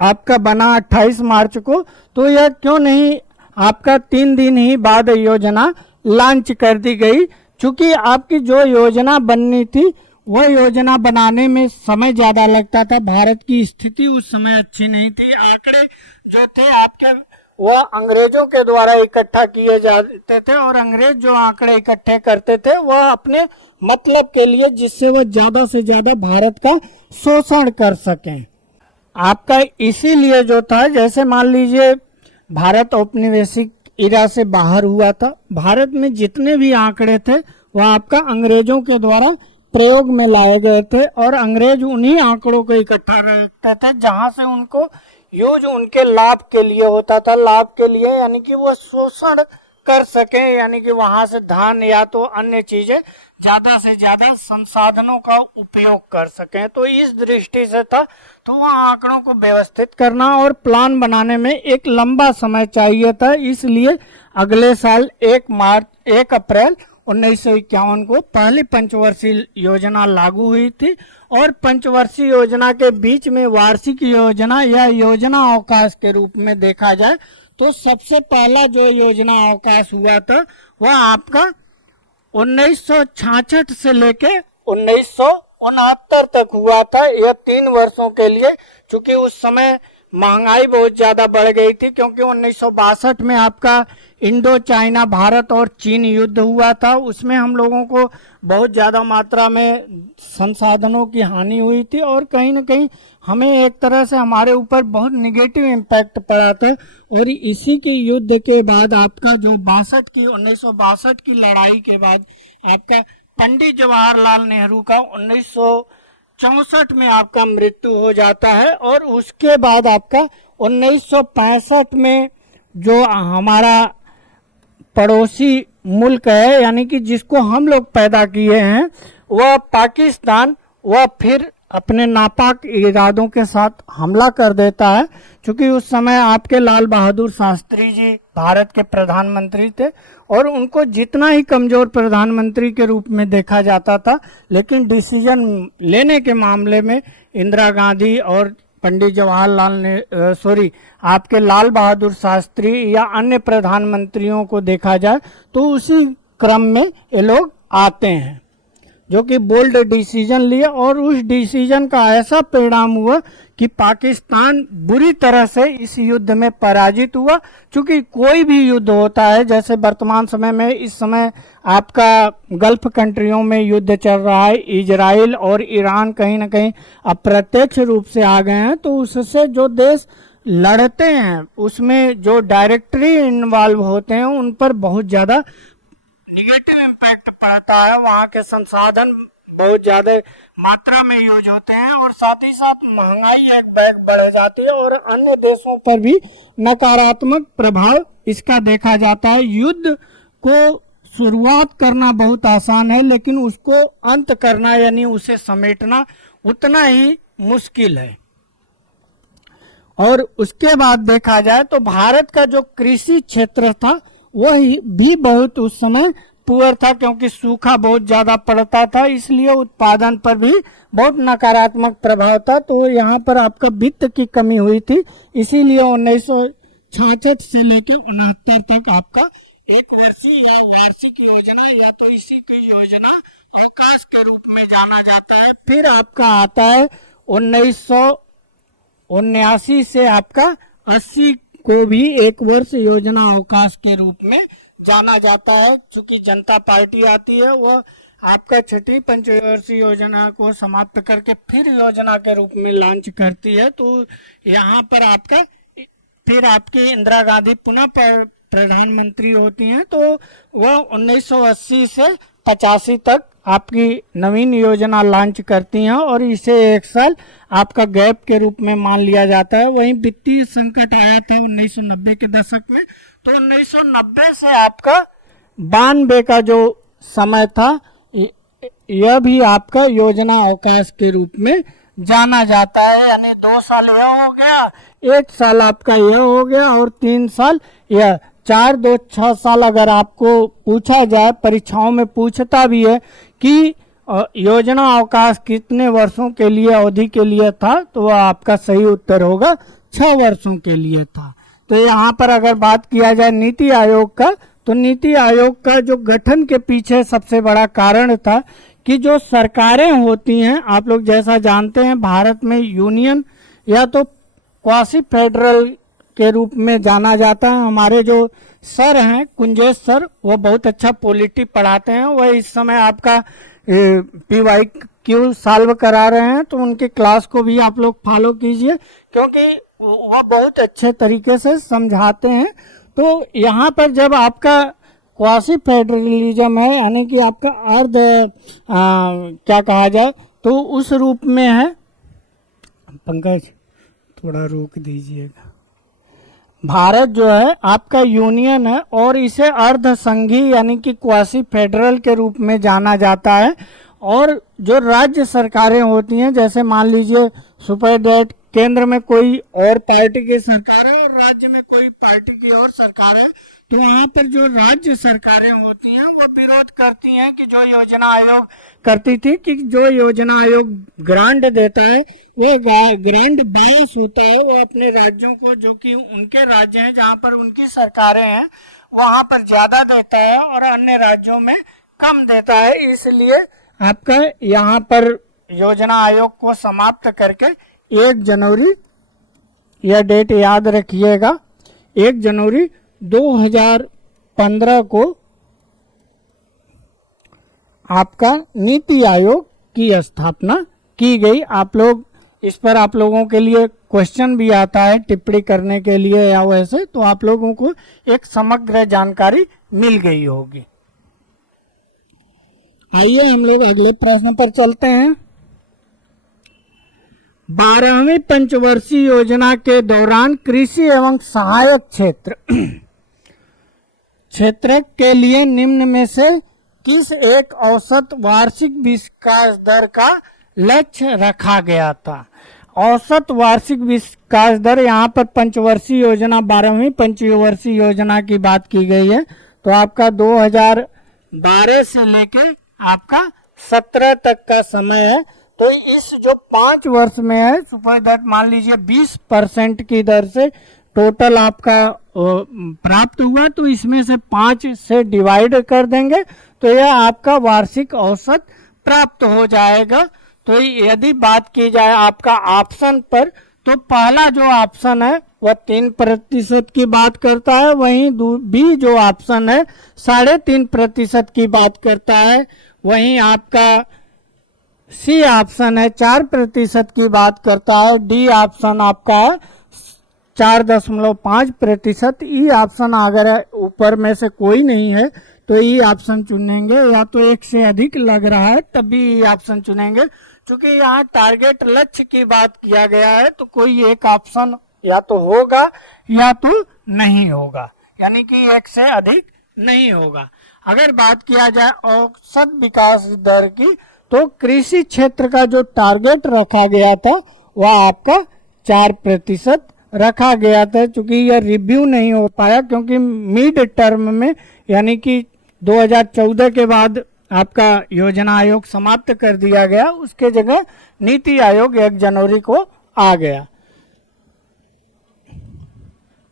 आपका बना 28 मार्च को, तो यह क्यों नहीं आपका 3 दिन ही बाद योजना लॉन्च कर दी गई? चूंकि आपकी जो योजना बननी थी वह योजना बनाने में समय ज्यादा लगता था। भारत की स्थिति उस समय अच्छी नहीं थी। आंकड़े जो थे आपके वह अंग्रेजों के द्वारा इकट्ठा किए जाते थे और अंग्रेज जो आंकड़े इकट्ठे करते थे वह अपने मतलब के लिए, जिससे वह ज्यादा से ज्यादा भारत का शोषण कर सकें आपका। इसीलिए जो था, जैसे मान लीजिए भारत औपनिवेशिक इरा से बाहर हुआ था, भारत में जितने भी आंकड़े थे वह आपका अंग्रेजों के द्वारा प्रयोग में लाए गए थे और अंग्रेज उन्हीं आंकड़ों को इकट्ठा रखते थे जहां से उनको यूज उनके लाभ के लिए होता था, लाभ के लिए, यानी कि वो शोषण कर सके, यानी कि वहां से धन या तो अन्य चीजें ज्यादा से ज्यादा संसाधनों का उपयोग कर सकें। तो इस दृष्टि से था, तो वह आंकड़ों को व्यवस्थित करना और प्लान बनाने में एक लंबा समय चाहिए था। इसलिए अगले साल 1 अप्रैल 1951 को पहली पंचवर्षीय योजना लागू हुई थी और पंचवर्षीय योजना के बीच में वार्षिक योजना या योजना अवकाश के रूप में देखा जाए तो सबसे पहला जो योजना अवकाश हुआ था वह आपका 1966 से लेके 1969 तक हुआ था। यह 3 वर्षों के लिए, चूंकि उस समय महंगाई बहुत ज्यादा बढ़ गई थी, क्योंकि 1962 में आपका इंडो चाइना भारत और चीन युद्ध हुआ था। उसमें हम लोगों को बहुत ज्यादा मात्रा में संसाधनों की हानि हुई थी और कहीं न कहीं हमें एक तरह से हमारे ऊपर बहुत निगेटिव इम्पैक्ट पड़ा था। और इसी के युद्ध के बाद आपका जो 1962 की लड़ाई के बाद आपका पंडित जवाहरलाल नेहरू का 1964 में आपका मृत्यु हो जाता है और उसके बाद आपका 1965 में जो हमारा पड़ोसी मुल्क है, यानी कि जिसको हम लोग पैदा किए हैं, वह पाकिस्तान, वह फिर अपने नापाक इरादों के साथ हमला कर देता है। क्योंकि उस समय आपके लाल बहादुर शास्त्री जी भारत के प्रधानमंत्री थे और उनको जितना ही कमजोर प्रधानमंत्री के रूप में देखा जाता था, लेकिन डिसीजन लेने के मामले में इंदिरा गांधी और पंडित जवाहरलाल आपके लाल बहादुर शास्त्री या अन्य प्रधानमंत्रियों को देखा जाए तो उसी क्रम में ये लोग आते हैं जो कि बोल्ड डिसीजन लिए और उस डिसीजन का ऐसा परिणाम हुआ कि पाकिस्तान बुरी तरह से इस युद्ध में पराजित हुआ। क्योंकि कोई भी युद्ध होता है, जैसे वर्तमान समय में इस समय आपका गल्फ कंट्रियों में युद्ध चल रहा है, इजराइल और ईरान कहीं ना कहीं अप्रत्यक्ष रूप से आ गए हैं, तो उससे जो देश लड़ते हैं उसमें जो डायरेक्टली इन्वॉल्व होते हैं उन पर बहुत ज्यादा निगेटिव इम्पैक्ट पड़ता है। वहाँ के संसाधन बहुत ज्यादा मात्रा में यूज होते हैं और साथ ही साथ महंगाई एक बैग बढ़ जाती है और अन्य देशों पर भी नकारात्मक प्रभाव इसका देखा जाता है। युद्ध को शुरुआत करना बहुत आसान है, लेकिन उसको अंत करना यानी उसे समेटना उतना ही मुश्किल है। और उसके बाद देखा जाए तो भारत का जो कृषि क्षेत्र था वह भी बहुत उस समय पुअर था, क्योंकि सूखा बहुत ज़्यादा पड़ता था, इसलिए उत्पादन पर भी बहुत नकारात्मक प्रभाव था। तो यहाँ पर आपका वित्त की कमी हुई थी, इसीलिए 1966 से लेकर 69 तक आपका एक वर्षीय या वार्षिक योजना या तो इसी की योजना अवकाश के रूप में जाना जाता है। फिर आपका आता है 1979 से आपका 80 को भी एक वर्ष योजना अवकाश के रूप में जाना जाता है। चूंकि जनता पार्टी आती है, वो आपका छठी पंचवर्षीय योजना को समाप्त करके फिर योजना के रूप में लॉन्च करती है। तो यहाँ पर आपका फिर आपकी इंदिरा गांधी पुनः प्रधानमंत्री होती हैं, तो वह 1980 से 85 तक आपकी नवीन योजना लॉन्च करती हैं और इसे एक साल आपका गैप के रूप में मान लिया जाता है। वहीं वित्तीय संकट आया था 1990 के दशक में, तो 1990 से आपका 92 का जो समय था, यह भी आपका योजना अवकाश के रूप में जाना जाता है। यानी 2 साल यह हो गया, 1 साल आपका यह हो गया और 3 साल यह, 4, 2, 6 साल। अगर आपको पूछा जाए, परीक्षाओं में पूछता भी है कि योजना अवकाश कितने वर्षों के लिए अवधि के लिए था, तो वह आपका सही उत्तर होगा 6 वर्षों के लिए था। तो यहाँ पर अगर बात किया जाए नीति आयोग का, तो नीति आयोग का जो गठन के पीछे सबसे बड़ा कारण था कि जो सरकारें होती हैं, आप लोग जैसा जानते हैं भारत में यूनियन या तो क्वासी फेडरल के रूप में जाना जाता है। हमारे जो सर हैं कुंजेश सर, वो बहुत अच्छा पॉलिटी पढ़ाते हैं, वह इस समय आपका PYQ सॉल्व करा रहे हैं, तो उनकी क्लास को भी आप लोग फॉलो कीजिए, क्योंकि वह बहुत अच्छे तरीके से समझाते हैं। तो यहाँ पर जब आपका क्वासी फेडरलिज्म है, यानी कि आपका अर्ध क्या कहा जाए, तो उस रूप में है। पंकज थोड़ा रोक दीजिएगा। भारत जो है आपका यूनियन है और इसे अर्ध संघीय यानी कि क्वासी फेडरल के रूप में जाना जाता है। और जो राज्य सरकारें होती हैं, जैसे मान लीजिए सुपरडेट, केंद्र में कोई और पार्टी की सरकार है और राज्य में कोई पार्टी की और सरकार है, तो वहाँ पर जो राज्य सरकारें होती हैं वो विरोध करती हैं कि जो योजना आयोग करती थी कि जो योजना आयोग ग्रांट देता है वो ग्रांट बायस होता है, वो अपने राज्यों को, जो कि उनके राज्य हैं जहाँ पर उनकी सरकारें हैं, वहाँ पर ज्यादा देता है और अन्य राज्यों में कम देता है। इसलिए आपका यहाँ पर योजना आयोग को समाप्त करके 1 जनवरी, यह डेट याद रखिएगा, 1 जनवरी 2015 को आपका नीति आयोग की स्थापना की गई। आप लोग इस पर, आप लोगों के लिए क्वेश्चन भी आता है टिप्पणी करने के लिए या वैसे, तो आप लोगों को एक समग्र जानकारी मिल गई होगी। आइए हम लोग अगले प्रश्न पर चलते हैं। 12वीं पंचवर्षीय योजना के दौरान कृषि एवं सहायक क्षेत्र के लिए निम्न में से किस एक औसत वार्षिक विकास दर का लक्ष्य रखा गया था? औसत वार्षिक विकास दर, यहाँ पर पंचवर्षीय योजना 12वीं पंचवर्षीय योजना की बात की गई है, तो आपका 2012 से लेके आपका 17 तक का समय है। तो इस जो 5 वर्ष में है, सुपर दैट मान लीजिए 20% की दर से टोटल आपका प्राप्त हुआ, तो इसमें से 5 से डिवाइड कर देंगे तो यह आपका वार्षिक औसत प्राप्त हो जाएगा। तो यदि बात की जाए आपका ऑप्शन पर, तो पहला जो ऑप्शन है वह 3% की बात करता है, वहीं बी जो ऑप्शन है 3.5% की बात करता है, वहीं आपका सी ऑप्शन है 4% की बात करता है, डी ऑप्शन आपका 4.5%, ई ऑप्शन अगर ऊपर में से कोई नहीं है तो ई ऑप्शन चुनेंगे, या तो एक से अधिक लग रहा है तभी ई ऑप्शन चुनेंगे। क्योंकि यहाँ टारगेट लक्ष्य की बात किया गया है, तो कोई एक ऑप्शन या तो होगा या तो नहीं होगा, यानी कि एक से अधिक नहीं होगा। अगर बात किया जाए औसत विकास दर की, तो कृषि क्षेत्र का जो टारगेट रखा गया था वह आपका 4% रखा गया था, चूंकि यह रिव्यू नहीं हो पाया क्योंकि मिड टर्म में यानी कि 2014 के बाद आपका योजना आयोग समाप्त कर दिया गया, उसके जगह नीति आयोग 1 जनवरी को आ गया।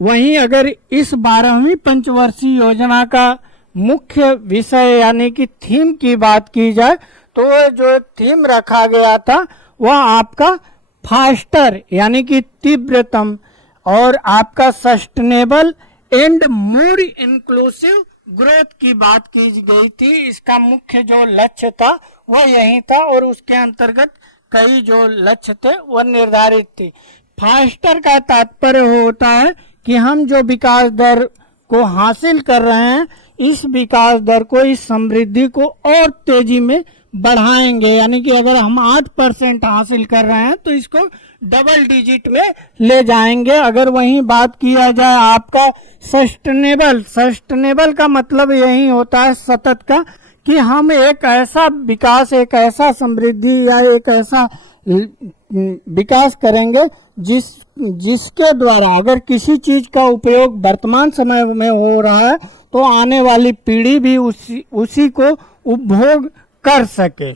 वहीं अगर इस 12वीं पंचवर्षीय योजना का मुख्य विषय यानी कि थीम की बात की जाए तो जो थीम रखा गया था वह आपका फास्टर यानी कि तीव्रतम और आपका sustainable and more inclusive growth की बात की गई थी। इसका मुख्य जो लक्ष्य था वह यही था और उसके अंतर्गत कई जो लक्ष्य थे वह निर्धारित थी। फास्टर का तात्पर्य होता है कि हम जो विकास दर को हासिल कर रहे हैं इस विकास दर को, इस समृद्धि को और तेजी में बढ़ाएंगे, यानी कि अगर हम 8% हासिल कर रहे हैं तो इसको डबल डिजिट में ले जाएंगे। अगर वहीं बात किया जाए आपका सस्टेनेबल का मतलब यही होता है सतत का, कि हम एक ऐसा विकास, एक ऐसा समृद्धि या एक ऐसा विकास करेंगे जिसके द्वारा अगर किसी चीज का उपयोग वर्तमान समय में हो रहा है तो आने वाली पीढ़ी भी उसी को उपभोग कर सके।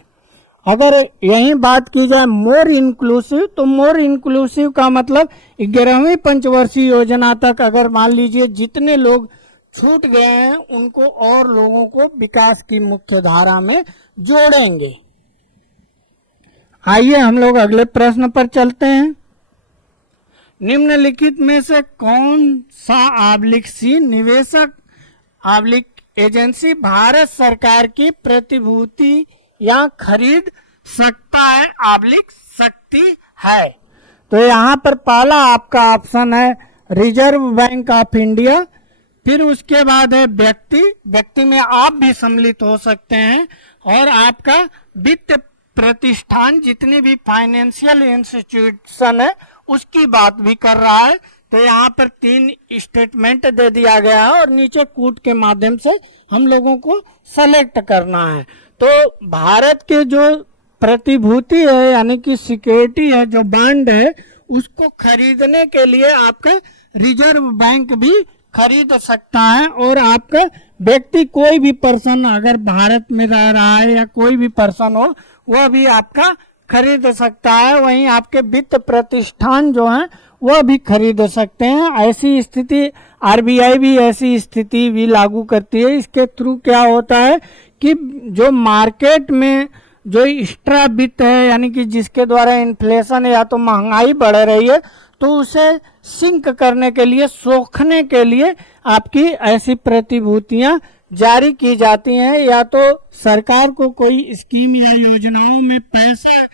अगर यही बात की जाए मोर इंक्लूसिव, तो मोर इंक्लूसिव का मतलब 11वीं पंचवर्षीय योजना तक अगर मान लीजिए जितने लोग छूट गए हैं उनको और लोगों को विकास की मुख्य धारा में जोड़ेंगे। आइए हम लोग अगले प्रश्न पर चलते हैं। निम्नलिखित में से कौन सा /C निवेशक एजेंसी भारत सरकार की प्रतिभूति या खरीद सकता है सकती है? तो यहाँ पर पहला आपका ऑप्शन है रिजर्व बैंक ऑफ इंडिया, फिर उसके बाद है व्यक्ति में आप भी सम्मिलित हो सकते हैं, और आपका वित्त प्रतिष्ठान जितनी भी फाइनेंशियल इंस्टीट्यूशन है उसकी बात भी कर रहा है। तो यहाँ पर 3 स्टेटमेंट दे दिया गया है और नीचे कूट के माध्यम से हम लोगों को सेलेक्ट करना है। तो भारत के जो प्रतिभूति है यानी कि सिक्योरिटी है, जो बॉन्ड है, उसको खरीदने के लिए आपका रिजर्व बैंक भी खरीद सकता है, और आपका व्यक्ति कोई भी पर्सन अगर भारत में रह रहा है या कोई भी पर्सन हो वह भी आपका खरीद सकता है। वहीं आपके वित्त प्रतिष्ठान जो हैं वह भी खरीद सकते हैं। ऐसी स्थिति आरबीआई भी ऐसी स्थिति भी लागू करती है। इसके थ्रू क्या होता है कि जो मार्केट में जो एक्स्ट्रा वित्त है यानी कि जिसके द्वारा इन्फ्लेशन या तो महंगाई बढ़ रही है तो उसे सिंक करने के लिए, सोखने के लिए आपकी ऐसी प्रतिभूतियां जारी की जाती हैं। या तो सरकार को कोई स्कीम या योजनाओं में पैसा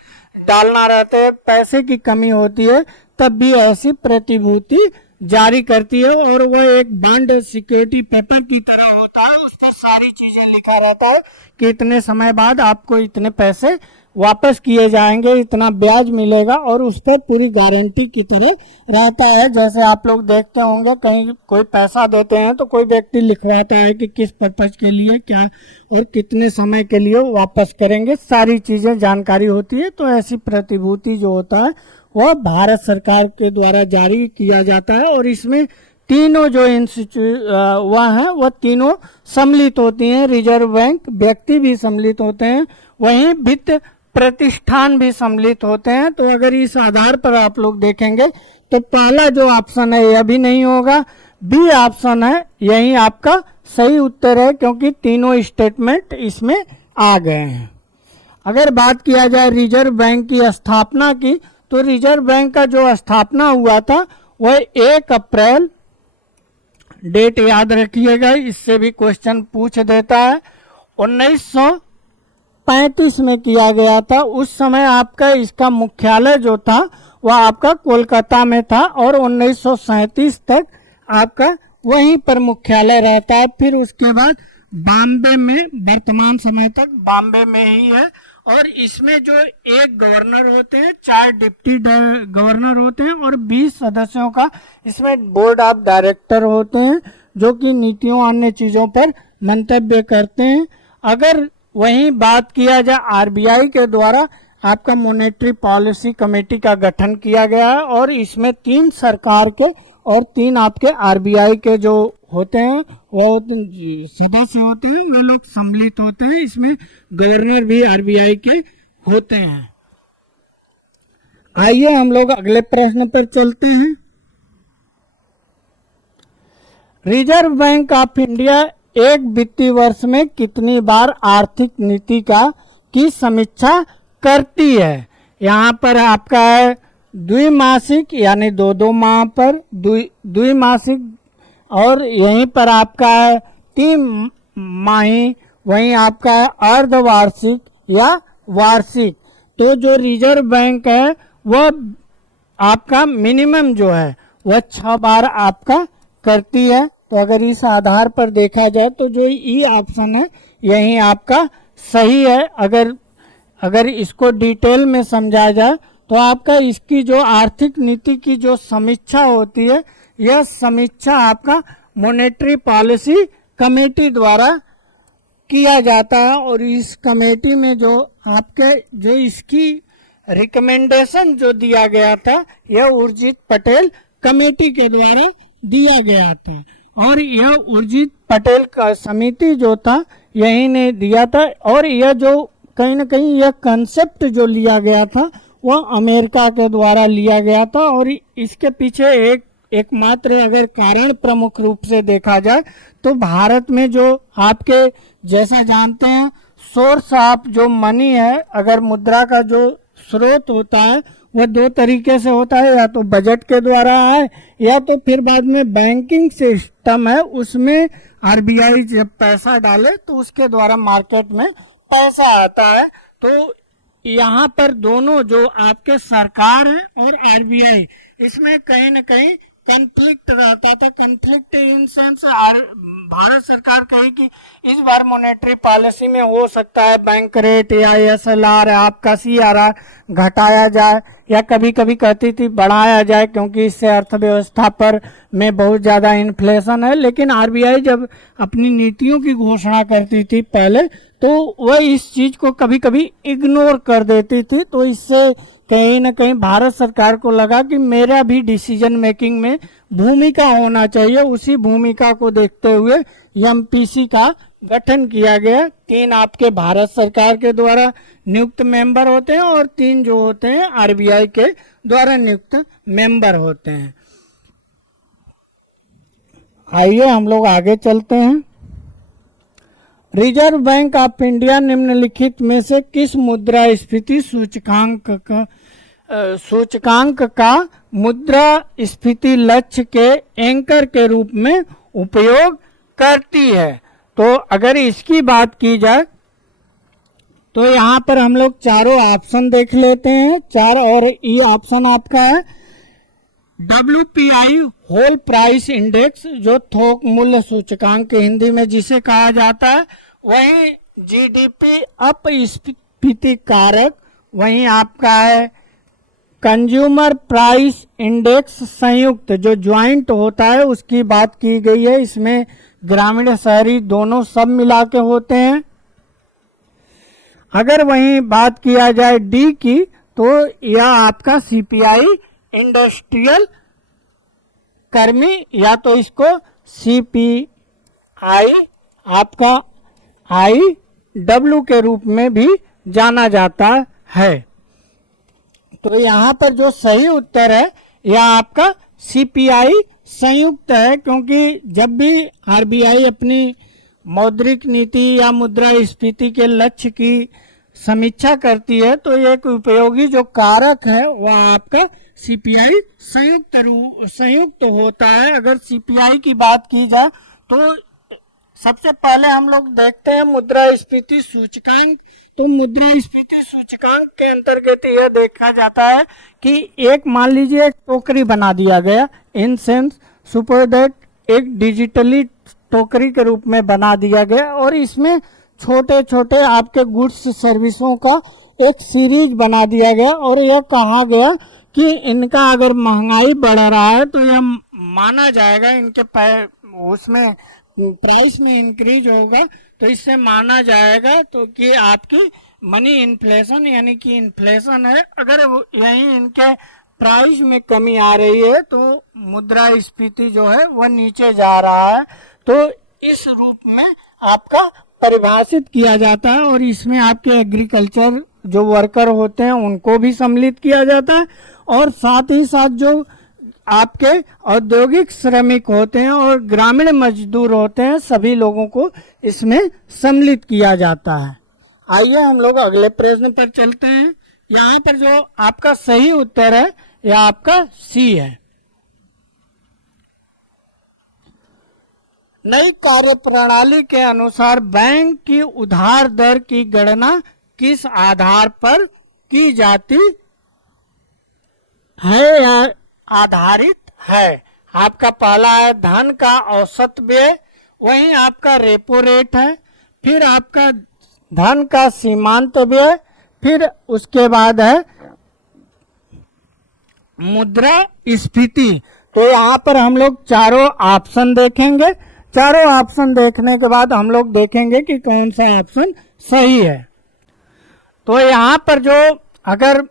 डालना रहता है, पैसे की कमी होती है, तब भी ऐसी प्रतिभूति जारी करती है, और वह एक बॉन्ड सिक्योरिटी पेपर की तरह होता है। उस पर सारी चीजें लिखा रहता है कि इतने समय बाद आपको इतने पैसे वापस किए जाएंगे, इतना ब्याज मिलेगा, और उस पर पूरी गारंटी की तरह रहता है। जैसे आप लोग देखते होंगे कहीं कोई पैसा देते हैं तो कोई व्यक्ति लिखवाता है कि किस पर्पज के लिए, क्या और कितने समय के लिए वापस करेंगे, सारी चीजें जानकारी होती है। तो ऐसी प्रतिभूति जो होता है वह भारत सरकार के द्वारा जारी किया जाता है, और इसमें तीनों जो वह है वह तीनों सम्मिलित होती हैं। रिजर्व बैंक, व्यक्ति भी सम्मिलित होते हैं, वहीं वित्त प्रतिष्ठान भी सम्मिलित होते हैं। तो अगर इस आधार पर आप लोग देखेंगे तो पहला जो ऑप्शन है यह भी नहीं होगा, बी ऑप्शन है यही आपका सही उत्तर है, क्योंकि तीनों स्टेटमेंट इसमें आ गए हैं। अगर बात किया जाए रिजर्व बैंक की स्थापना की, तो रिजर्व बैंक का जो स्थापना हुआ था वह 1 अप्रैल, डेट याद रखिएगा, इससे भी क्वेश्चन पूछ देता है, 1935 में किया गया था। उस समय आपका इसका मुख्यालय जो था वह आपका कोलकाता में था, और 1937 तक आपका वहीं पर मुख्यालय रहता है। फिर उसके बाद बॉम्बे में, वर्तमान समय तक बॉम्बे में ही है, और इसमें जो 1 गवर्नर होते हैं, 4 डिप्टी गवर्नर होते हैं, और 20 सदस्यों का इसमें बोर्ड ऑफ डायरेक्टर होते हैं, जो कि नीतियों अन्य चीजों पर मंतव्य करते हैं। अगर वहीं बात किया जाए आरबीआई के द्वारा, आपका मॉनेटरी पॉलिसी कमेटी का गठन किया गया है और इसमें 3 सरकार के और 3 आपके आरबीआई के जो होते हैं वो सदस्य होते हैं, वो लोग सम्मिलित होते हैं। इसमें गवर्नर भी आरबीआई के होते हैं। आइए हम लोग अगले प्रश्न पर चलते हैं। रिजर्व बैंक ऑफ इंडिया एक वित्तीय वर्ष में कितनी बार आर्थिक नीति की समीक्षा करती है? यहाँ पर आपका है द्विमासिक यानी 2-2 माह पर द्विमासिक, और यहीं पर आपका है 3 माही, वहीं आपका है अर्धवार्षिक या वार्षिक। तो जो रिजर्व बैंक है वह आपका मिनिमम जो है वह 6 बार आपका करती है। तो अगर इस आधार पर देखा जाए तो जो ई ऑप्शन है यही आपका सही है। अगर इसको डिटेल में समझा जाए तो आपका इसकी जो आर्थिक नीति की जो समीक्षा होती है, यह समीक्षा आपका मॉनेटरी पॉलिसी कमेटी द्वारा किया जाता है। और इस कमेटी में जो इसकी रिकमेंडेशन जो दिया गया था, यह उर्जित पटेल कमेटी के द्वारा दिया गया था। और यह उर्जित पटेल का समिति जो था यही ने दिया था। और यह जो कहीं ना कहीं यह कंसेप्ट जो लिया गया था वह अमेरिका के द्वारा लिया गया था। और इसके पीछे एकमात्र अगर कारण प्रमुख रूप से देखा जाए तो भारत में जो आपके जैसा जानते हैं सोर्स ऑफ जो मनी है, अगर मुद्रा का जो स्रोत होता है वह 2 तरीके से होता है, या तो बजट के द्वारा है या तो फिर बाद में बैंकिंग सिस्टम है उसमें आरबीआई जब पैसा डाले तो उसके द्वारा मार्केट में पैसा आता है। तो यहाँ पर दोनों जो आपके सरकार है और आरबीआई, इसमें कहीं ना कहीं कन्फ्लिक्ट रहता था। कन्फ्लिक्ट इन सेंस भारत सरकार कही कि इस बार मॉनेटरी पॉलिसी में हो सकता है बैंक रेट या एसएलआर आपका सीआरआर घटाया जाए, या कभी कभी कहती थी बढ़ाया जाए, क्योंकि इससे अर्थव्यवस्था पर में बहुत ज़्यादा इन्फ्लेशन है। लेकिन आरबीआई जब अपनी नीतियों की घोषणा करती थी पहले, तो वह इस चीज़ को कभी कभी इग्नोर कर देती थी। तो इससे कहीं ना कहीं भारत सरकार को लगा कि मेरा भी डिसीजन मेकिंग में भूमिका होना चाहिए। उसी भूमिका को देखते हुए एमपीसी का गठन किया गया। 3 आपके भारत सरकार के द्वारा नियुक्त मेंबर होते हैं और 3 जो होते हैं आरबीआई के द्वारा नियुक्त मेंबर होते हैं। आइए हम लोग आगे चलते हैं। रिजर्व बैंक ऑफ इंडिया निम्नलिखित में से किस मुद्रास्फीति सूचकांक का मुद्रास्फीति लक्ष्य के एंकर के रूप में उपयोग करती है? तो अगर इसकी बात की जाए तो यहाँ पर हम लोग चारों ऑप्शन देख लेते हैं। 4 और ई ऑप्शन आपका है WPI होल प्राइस इंडेक्स, जो थोक मूल्य सूचकांक हिंदी में जिसे कहा जाता है, वहीं जीडीपी अपस्फीति कारक, वहीं आपका है कंज्यूमर प्राइस इंडेक्स संयुक्त जो ज्वाइंट होता है उसकी बात की गई है। इसमें ग्रामीण शहरी दोनों सब मिला के होते हैं। अगर वहीं बात किया जाए डी की तो यह आपका सीपीआई इंडस्ट्रियल कर्मी, या तो इसको सीपीआई आपका IW के रूप में भी जाना जाता है। तो यहाँ पर जो सही उत्तर है यह आपका सीपीआई संयुक्त है, क्योंकि जब भी आरबीआई अपनी मौद्रिक नीति या मुद्रास्फीति के लक्ष्य की समीक्षा करती है तो एक उपयोगी जो कारक है वह आपका सीपीआई संयुक्त होता है। अगर सीपीआई की बात की जाए तो सबसे पहले हम लोग देखते हैं मुद्रास्फीति सूचकांक। तो मुद्रास्फीति सूचकांक के अंतर्गत यह देखा जाता है कि एक मान लीजिए एक टोकरी बना दिया गया, इन सेंस सुपर दैट एक डिजिटली टोकरी के रूप में बना दिया गया और इसमें छोटे छोटे आपके गुड्स सर्विसों का एक सीरीज बना दिया गया और यह कहा गया कि इनका अगर महंगाई बढ़ रहा है तो यह माना जाएगा इनके उसमें प्राइस में इंक्रीज होगा, तो इससे माना जाएगा तो कि आपकी मनी इन्फ्लेशन यानी कि इन्फ्लेशन है, अगर यही इनके प्राइस में कमी आ रही है तो मुद्रास्फीति जो है वह नीचे जा रहा है। तो इस रूप में आपका परिभाषित किया जाता है और इसमें आपके एग्रीकल्चर जो वर्कर होते हैं उनको भी सम्मिलित किया जाता है और साथ ही साथ जो आपके औद्योगिक श्रमिक होते हैं और ग्रामीण मजदूर होते हैं सभी लोगों को इसमें सम्मिलित किया जाता है। आइए हम लोग अगले प्रश्न पर चलते हैं। यहाँ पर जो आपका सही उत्तर है यह आपका सी है। नई कार्य प्रणाली के अनुसार बैंक की उधार दर की गणना किस आधार पर की जाती है या आधारित है? आपका पहला है धन का औसत व्यय, वहीं आपका रेपो रेट है, फिर आपका धन का सीमांत व्यय, फिर उसके बाद है मुद्रा स्फीति। तो यहाँ पर हम लोग चारों ऑप्शन देखेंगे। चारों ऑप्शन देखने के बाद हम लोग देखेंगे कि कौन सा ऑप्शन सही है। तो यहाँ पर जो अगर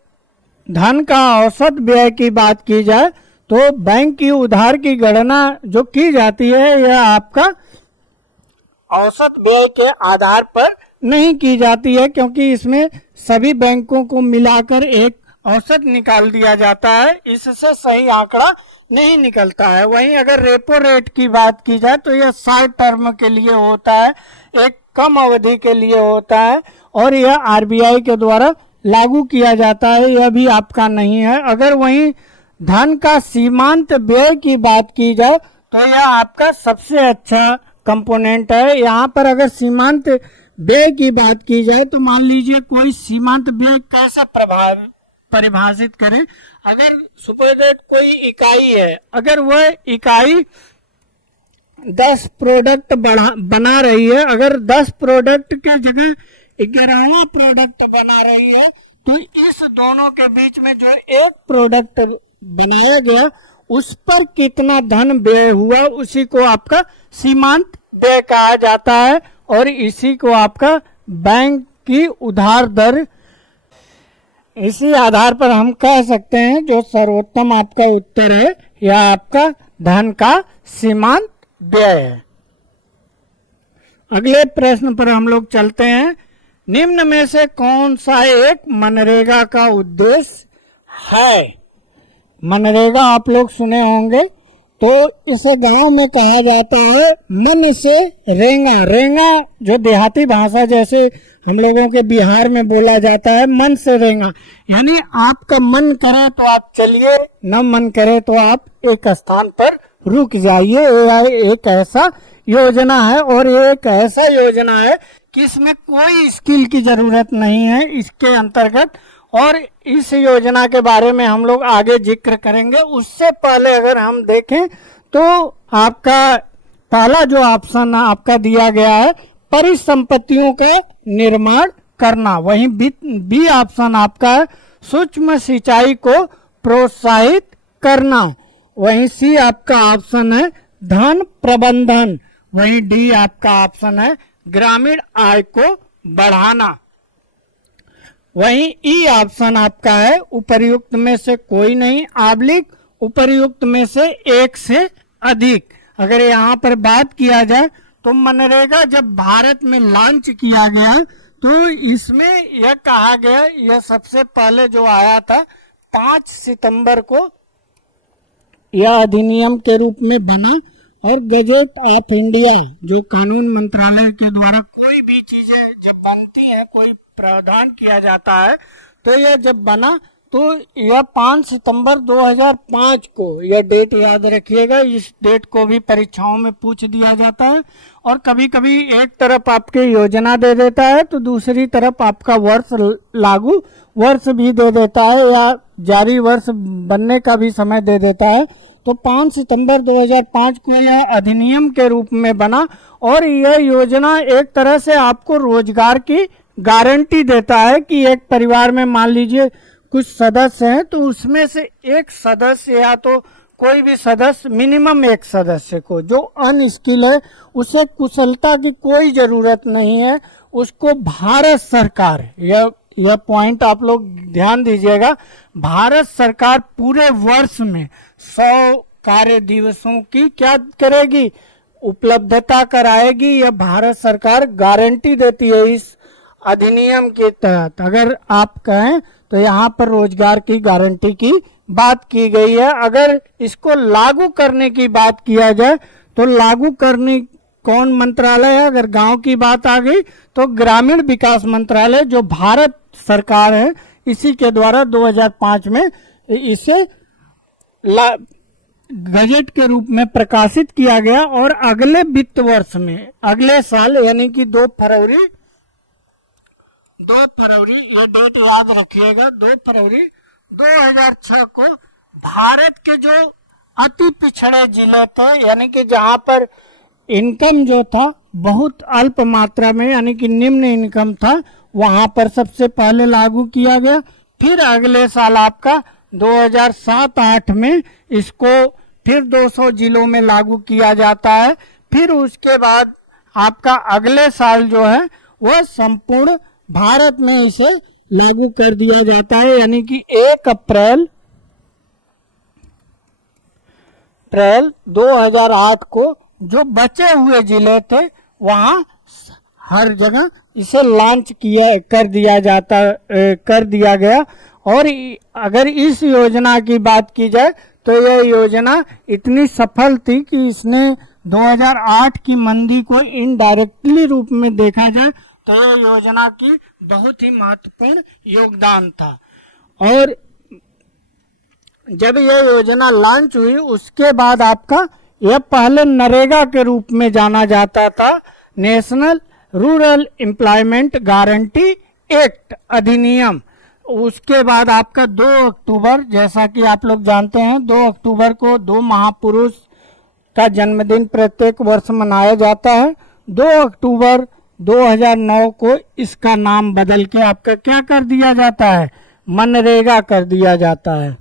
धन का औसत व्यय की बात की जाए तो बैंक की उधार की गणना जो की जाती है यह आपका औसत व्यय के आधार पर नहीं की जाती है, क्योंकि इसमें सभी बैंकों को मिलाकर एक औसत निकाल दिया जाता है, इससे सही आंकड़ा नहीं निकलता है। वहीं अगर रेपो रेट की बात की जाए तो यह शॉर्ट टर्म के लिए होता है, एक कम अवधि के लिए होता है और यह आरबीआई के द्वारा लागू किया जाता है, यह भी आपका नहीं है। अगर वहीं धन का सीमांत व्यय की बात की जाए तो यह आपका सबसे अच्छा कंपोनेंट है। यहाँ पर अगर सीमांत व्यय की बात की जाए तो मान लीजिए कोई सीमांत व्यय कैसे परिभाषित करें। अगर सुपर दैट कोई इकाई है, अगर वह इकाई 10 प्रोडक्ट बना रही है, अगर 10 प्रोडक्ट के जगह 11वां प्रोडक्ट बना रही है तो इस दोनों के बीच में जो एक प्रोडक्ट बनाया गया उस पर कितना धन व्यय हुआ उसी को आपका सीमांत व्यय कहा जाता है और इसी को आपका बैंक की उधार दर, इसी आधार पर हम कह सकते हैं जो सर्वोत्तम आपका उत्तर है यह आपका धन का सीमांत व्यय है। अगले प्रश्न पर हम लोग चलते हैं। निम्न में से कौन सा एक मनरेगा का उद्देश्य है? मनरेगा आप लोग सुने होंगे, तो इसे गांव में कहा जाता है मन से रेंगा। रेंगा जो देहाती भाषा जैसे हम लोगों के बिहार में बोला जाता है, मन से रेंगा यानी आपका मन करे तो आप चलिए, न मन करे तो आप एक स्थान पर रुक जाइए। एक ऐसा योजना है और ये एक ऐसा योजना है कि इसमें कोई स्किल की जरूरत नहीं है इसके अंतर्गत, और इस योजना के बारे में हम लोग आगे जिक्र करेंगे। उससे पहले अगर हम देखें तो आपका पहला जो ऑप्शन आपका दिया गया है परिसंपत्तियों का निर्माण करना, वहीं बी ऑप्शन आपका है सूक्ष्म सिंचाई को प्रोत्साहित करना, वहीं सी आपका ऑप्शन है धन प्रबंधन, वहीं डी आपका ऑप्शन है ग्रामीण आय को बढ़ाना, वहीं ई ऑप्शन आपका है उपर्युक्त में से कोई नहीं / उपर्युक्त में से एक से अधिक। अगर यहाँ पर बात किया जाए तो मनरेगा जब भारत में लॉन्च किया गया तो इसमें यह कहा गया, यह सबसे पहले जो आया था 5 सितंबर को यह अधिनियम के रूप में बना और गजेट ऑफ इंडिया जो कानून मंत्रालय के द्वारा कोई भी चीजें जब बनती हैं, कोई प्रावधान किया जाता है, तो यह जब बना तो यह 5 सितंबर 2005 को, यह डेट याद रखिएगा, इस डेट को भी परीक्षाओं में पूछ दिया जाता है। और कभी कभी एक तरफ आपके योजना दे देता है तो दूसरी तरफ आपका वर्ष लागू वर्ष भी दे देता है या जारी वर्ष बनने का भी समय दे देता है। तो 5 सितंबर 2005 को यह अधिनियम के रूप में बना और यह योजना एक तरह से आपको रोजगार की गारंटी देता है कि एक परिवार में मान लीजिए कुछ सदस्य हैं तो उसमें से एक सदस्य या तो कोई भी सदस्य, मिनिमम एक सदस्य को, जो अनस्किल है उसे कुशलता की कोई जरूरत नहीं है, उसको भारत सरकार, यह पॉइंट आप लोग ध्यान दीजिएगा, भारत सरकार पूरे वर्ष में 100 कार्य दिवसों की क्या करेगी, उपलब्धता कराएगी। यह भारत सरकार गारंटी देती है इस अधिनियम के तहत। अगर आप कहें तो यहाँ पर रोजगार की गारंटी की बात की गई है। अगर इसको लागू करने की बात किया जाए तो लागू करने कौन मंत्रालय है, अगर गांव की बात आ गई तो ग्रामीण विकास मंत्रालय, जो भारत सरकार है, इसी के द्वारा 2005 में इसे गजट के रूप में प्रकाशित किया गया। और अगले वित्त वर्ष में, अगले साल यानी कि 2 फरवरी, ये डेट याद रखिएगा, 2 फरवरी 2006 को भारत के जो अति पिछड़े जिले थे, यानी कि जहां पर इनकम जो था बहुत अल्प मात्रा में, यानी कि निम्न इनकम था, वहां पर सबसे पहले लागू किया गया। फिर अगले साल आपका 2007-8 में इसको फिर 200 जिलों में लागू किया जाता है। फिर उसके बाद आपका अगले साल जो है वह संपूर्ण भारत में इसे लागू कर दिया जाता है, यानी कि 1 अप्रैल 2008 को जो बचे हुए जिले थे वहां हर जगह इसे लॉन्च कर दिया गया। और अगर इस योजना की बात की जाए तो यह योजना इतनी सफल थी कि इसने 2008 की मंदी को इनडायरेक्टली रूप में देखा जाए तो यह योजना की बहुत ही महत्वपूर्ण योगदान था। और जब यह योजना लॉन्च हुई उसके बाद आपका यह पहले नरेगा के रूप में जाना जाता था, national rural employment guarantee act अधिनियम। उसके बाद आपका 2 अक्टूबर, जैसा कि आप लोग जानते हैं, 2 अक्टूबर को 2 महापुरुष का जन्मदिन प्रत्येक वर्ष मनाया जाता है। 2 अक्टूबर 2009 को इसका नाम बदल के आपका क्या कर दिया जाता है, मनरेगा कर दिया जाता है।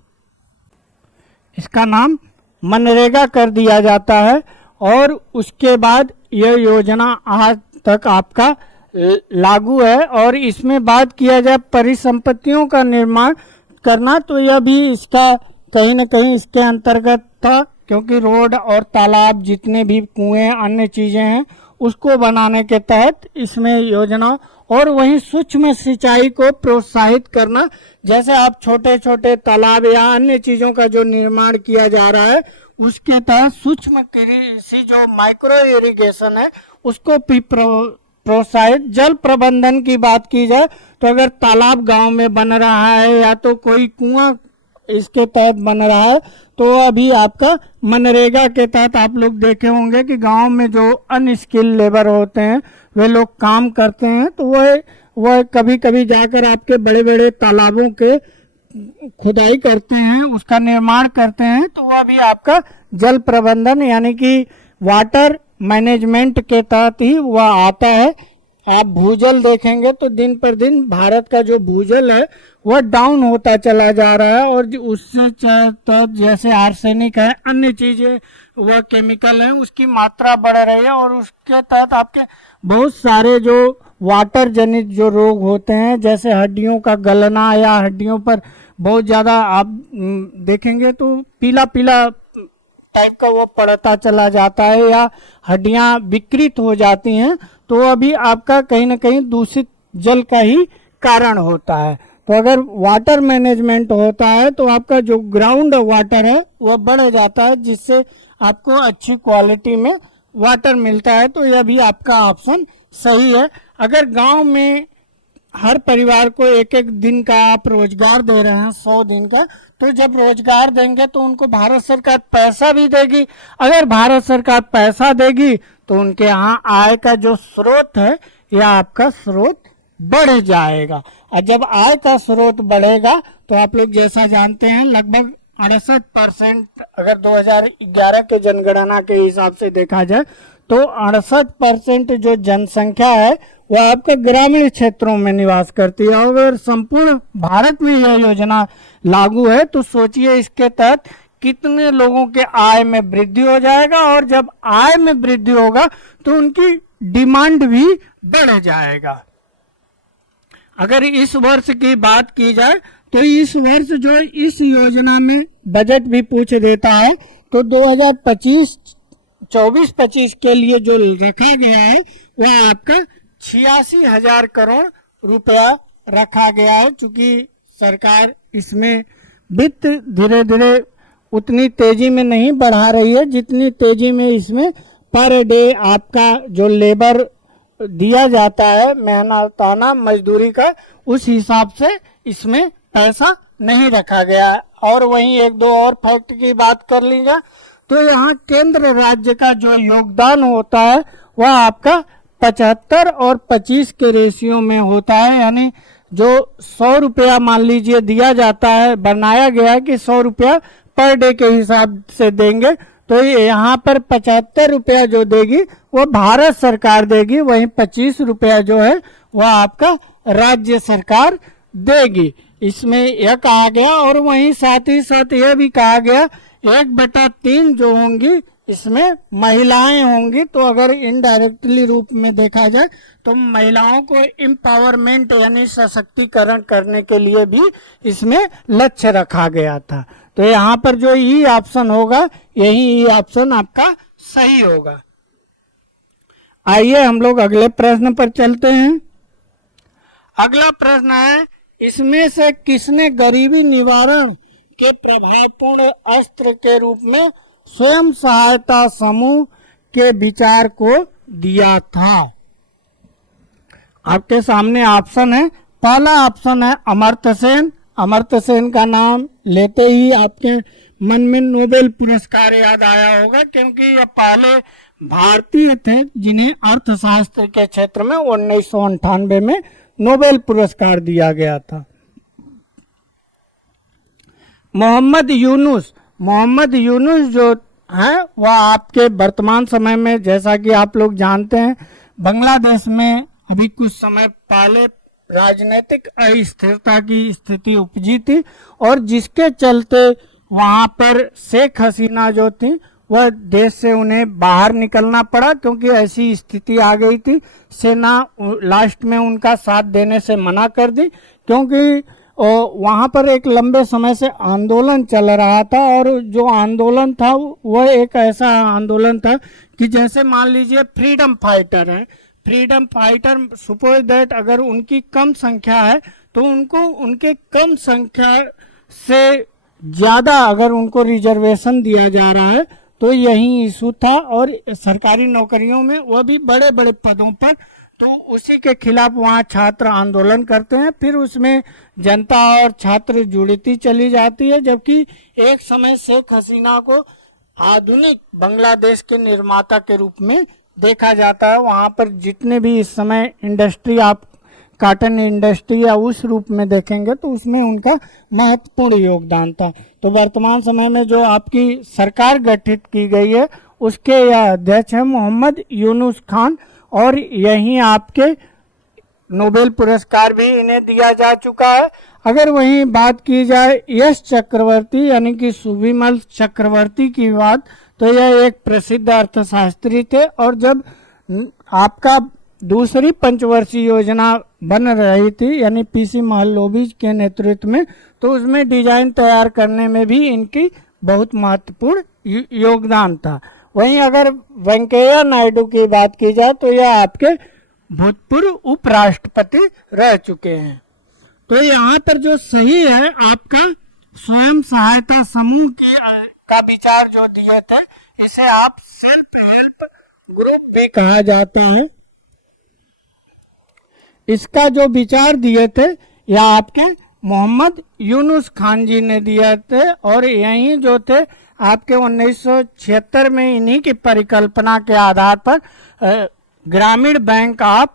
इसका नाम मनरेगा कर दिया जाता है। और उसके बाद यह योजना आज तक आपका लागू है। और इसमें बात किया जाए परिसंपत्तियों का निर्माण करना, तो यह भी इसका कहीं न कहीं इसके अंतर्गत था, क्योंकि रोड और तालाब, जितने भी कुएं, अन्य चीजें हैं, उसको बनाने के तहत इसमें योजना। और वहीं सूक्ष्म सिंचाई को प्रोत्साहित करना, जैसे आप छोटे छोटे तालाब या अन्य चीजों का जो निर्माण किया जा रहा है उसके तहत सूक्ष्म कृषि, जो माइक्रो इरिगेशन है, उसको भी प्रोत्साहित। जल प्रबंधन की बात की जाए तो अगर तालाब गांव में बन रहा है या तो कोई कुआं इसके तहत बन रहा है, तो अभी आपका मनरेगा के तहत आप लोग देखे होंगे कि गांव में जो अनस्किल लेबर होते हैं वे लोग काम करते हैं, तो वह कभी कभी जाकर आपके बड़े बड़े तालाबों के खुदाई करते हैं, उसका निर्माण करते हैं, तो वह भी आपका जल प्रबंधन यानी कि वाटर मैनेजमेंट के तहत ही वह आता है। आप भूजल देखेंगे तो दिन पर दिन भारत का जो भूजल है वह डाउन होता चला जा रहा है। और उससे तहत जैसे आर्सेनिक है, अन्य चीजें, वह केमिकल हैं, उसकी मात्रा बढ़ रही है। और उसके तहत आपके बहुत सारे जो वाटर जनित जो रोग होते हैं, जैसे हड्डियों का गलना या हड्डियों पर बहुत ज़्यादा आप देखेंगे तो पीला पीला टाइप का वो पड़ता चला जाता है, या हड्डियां विकृत हो जाती हैं, तो अभी आपका कहीं ना कहीं दूषित जल का ही कारण होता है। तो अगर वाटर मैनेजमेंट होता है तो आपका जो ग्राउंड वाटर है वह बढ़ जाता है, जिससे आपको अच्छी क्वालिटी में वाटर मिलता है। तो यह भी आपका ऑप्शन सही है। अगर गांव में हर परिवार को एक एक दिन का आप रोजगार दे रहे हैं, 100 दिन का, तो जब रोजगार देंगे तो उनको भारत सरकार पैसा भी देगी। अगर भारत सरकार पैसा देगी तो उनके यहाँ आय का जो स्रोत है या आपका स्रोत बढ़ जाएगा। और जब आय का स्रोत बढ़ेगा तो आप लोग जैसा जानते हैं लगभग 68%, अगर 2011 के जनगणना के हिसाब से देखा जाए तो 68% जो जनसंख्या है वह आपके ग्रामीण क्षेत्रों में निवास करती है। अगर संपूर्ण भारत में यह योजना लागू है तो सोचिए इसके तहत कितने लोगों के आय में वृद्धि हो जाएगा, और जब आय में वृद्धि होगा तो उनकी डिमांड भी बढ़ जाएगा। अगर इस वर्ष की बात की जाए तो इस वर्ष जो इस योजना में बजट भी पूछ देता है, तो 2024-25 के लिए जो रखा गया है वह आपका 86,000 करोड़ रुपया रखा गया है। चूंकि सरकार इसमें वित्त धीरे धीरे उतनी तेजी में नहीं बढ़ा रही है जितनी तेजी में इसमें पर डे आपका जो लेबर दिया जाता है, मेहनताना मजदूरी का, उस हिसाब से इसमें पैसा नहीं रखा गया है। और वहीं एक दो और फैक्ट की बात कर लीजिए तो यहाँ केंद्र राज्य का जो योगदान होता है वह आपका 75 और 25 के रेशियो में होता है। यानी जो 100 रुपया मान लीजिए दिया जाता है, बनाया गया है कि 100 रुपया पर डे के हिसाब से देंगे, तो यहाँ पर 75 रुपया जो देगी वो भारत सरकार देगी, वहीं 25 रुपया जो है वह आपका राज्य सरकार देगी। इसमें यह कहा गया, और वहीं साथ ही साथ यह भी कहा गया 1/3 जो होंगी इसमें महिलाएं होंगी। तो अगर इनडायरेक्टली रूप में देखा जाए तो महिलाओं को एम्पावरमेंट यानी सशक्तिकरण करने के लिए भी इसमें लक्ष्य रखा गया था। तो यहाँ पर जो ई ऑप्शन होगा यही ई ऑप्शन आपका सही होगा। आइए हम लोग अगले प्रश्न पर चलते हैं। अगला प्रश्न है, इसमें से किसने गरीबी निवारण के प्रभावपूर्ण अस्त्र के रूप में स्वयं सहायता समूह के विचार को दिया था? आपके सामने ऑप्शन है। पहला ऑप्शन है अमर्त्य सेन। अमर्त्य सेन का नाम लेते ही आपके मन में नोबेल पुरस्कार याद आया होगा, क्योंकि ये पहले भारतीय थे जिन्हें अर्थशास्त्र के क्षेत्र में 1998 में नोबेल पुरस्कार दिया गया था। मोहम्मद यूनुस जो हैं वह आपके वर्तमान समय में, जैसा कि आप लोग जानते हैं, बांग्लादेश में अभी कुछ समय पहले राजनीतिक अस्थिरता की स्थिति उपजी थी, और जिसके चलते वहां पर शेख हसीना जो थी वह देश से उन्हें बाहर निकलना पड़ा, क्योंकि ऐसी स्थिति आ गई थी। सेना लास्ट में उनका साथ देने से मना कर दी, क्योंकि वहां पर एक लंबे समय से आंदोलन चल रहा था, और जो आंदोलन था वह एक ऐसा आंदोलन था कि जैसे मान लीजिए फ्रीडम फाइटर हैं, फ्रीडम फाइटर सपोज दैट अगर उनकी कम संख्या है तो उनको उनके कम संख्या से ज्यादा अगर उनको रिजर्वेशन दिया जा रहा है तो यही इशू था। और सरकारी नौकरियों में वह भी बड़े बड़े पदों पर, तो उसी के खिलाफ वहाँ छात्र आंदोलन करते हैं। फिर उसमें जनता और छात्र जुड़ती चली जाती है, जबकि एक समय शेख हसीना को आधुनिक बांग्लादेश के निर्माता के रूप में देखा जाता है। वहाँ पर जितने भी इस समय इंडस्ट्री, आप कॉटन इंडस्ट्री या उस रूप में देखेंगे तो उसमें उनका महत्वपूर्ण योगदान था। तो वर्तमान समय में जो आपकी सरकार गठित की गई है उसके यह अध्यक्ष है मोहम्मद यूनुस खान, और यहीं आपके नोबेल पुरस्कार भी इन्हें दिया जा चुका है। अगर वहीं बात की जाए यश चक्रवर्ती यानी कि सुविमल चक्रवर्ती की बात, तो यह एक प्रसिद्ध अर्थशास्त्री थे, और जब आपका दूसरी पंचवर्षीय योजना बन रही थी यानी पीसी महलनोबिस के नेतृत्व में, तो उसमें डिजाइन तैयार करने में भी इनकी बहुत महत्वपूर्ण योगदान था। वहीं अगर वेंकैया नायडू की बात की जाए तो यह आपके भूतपूर्व उपराष्ट्रपति रह चुके हैं। तो यहाँ पर जो सही है आपका स्वयं सहायता समूह का विचार जो दिए थे, इसे आप सेल्फ हेल्प ग्रुप भी कहा जाता है। इसका जो विचार दिए थे यह आपके मोहम्मद यूनुस खान जी ने दिए थे, और यही जो थे आपके 1976 में इन्हीं की परिकल्पना के आधार पर ग्रामीण बैंक ऑफ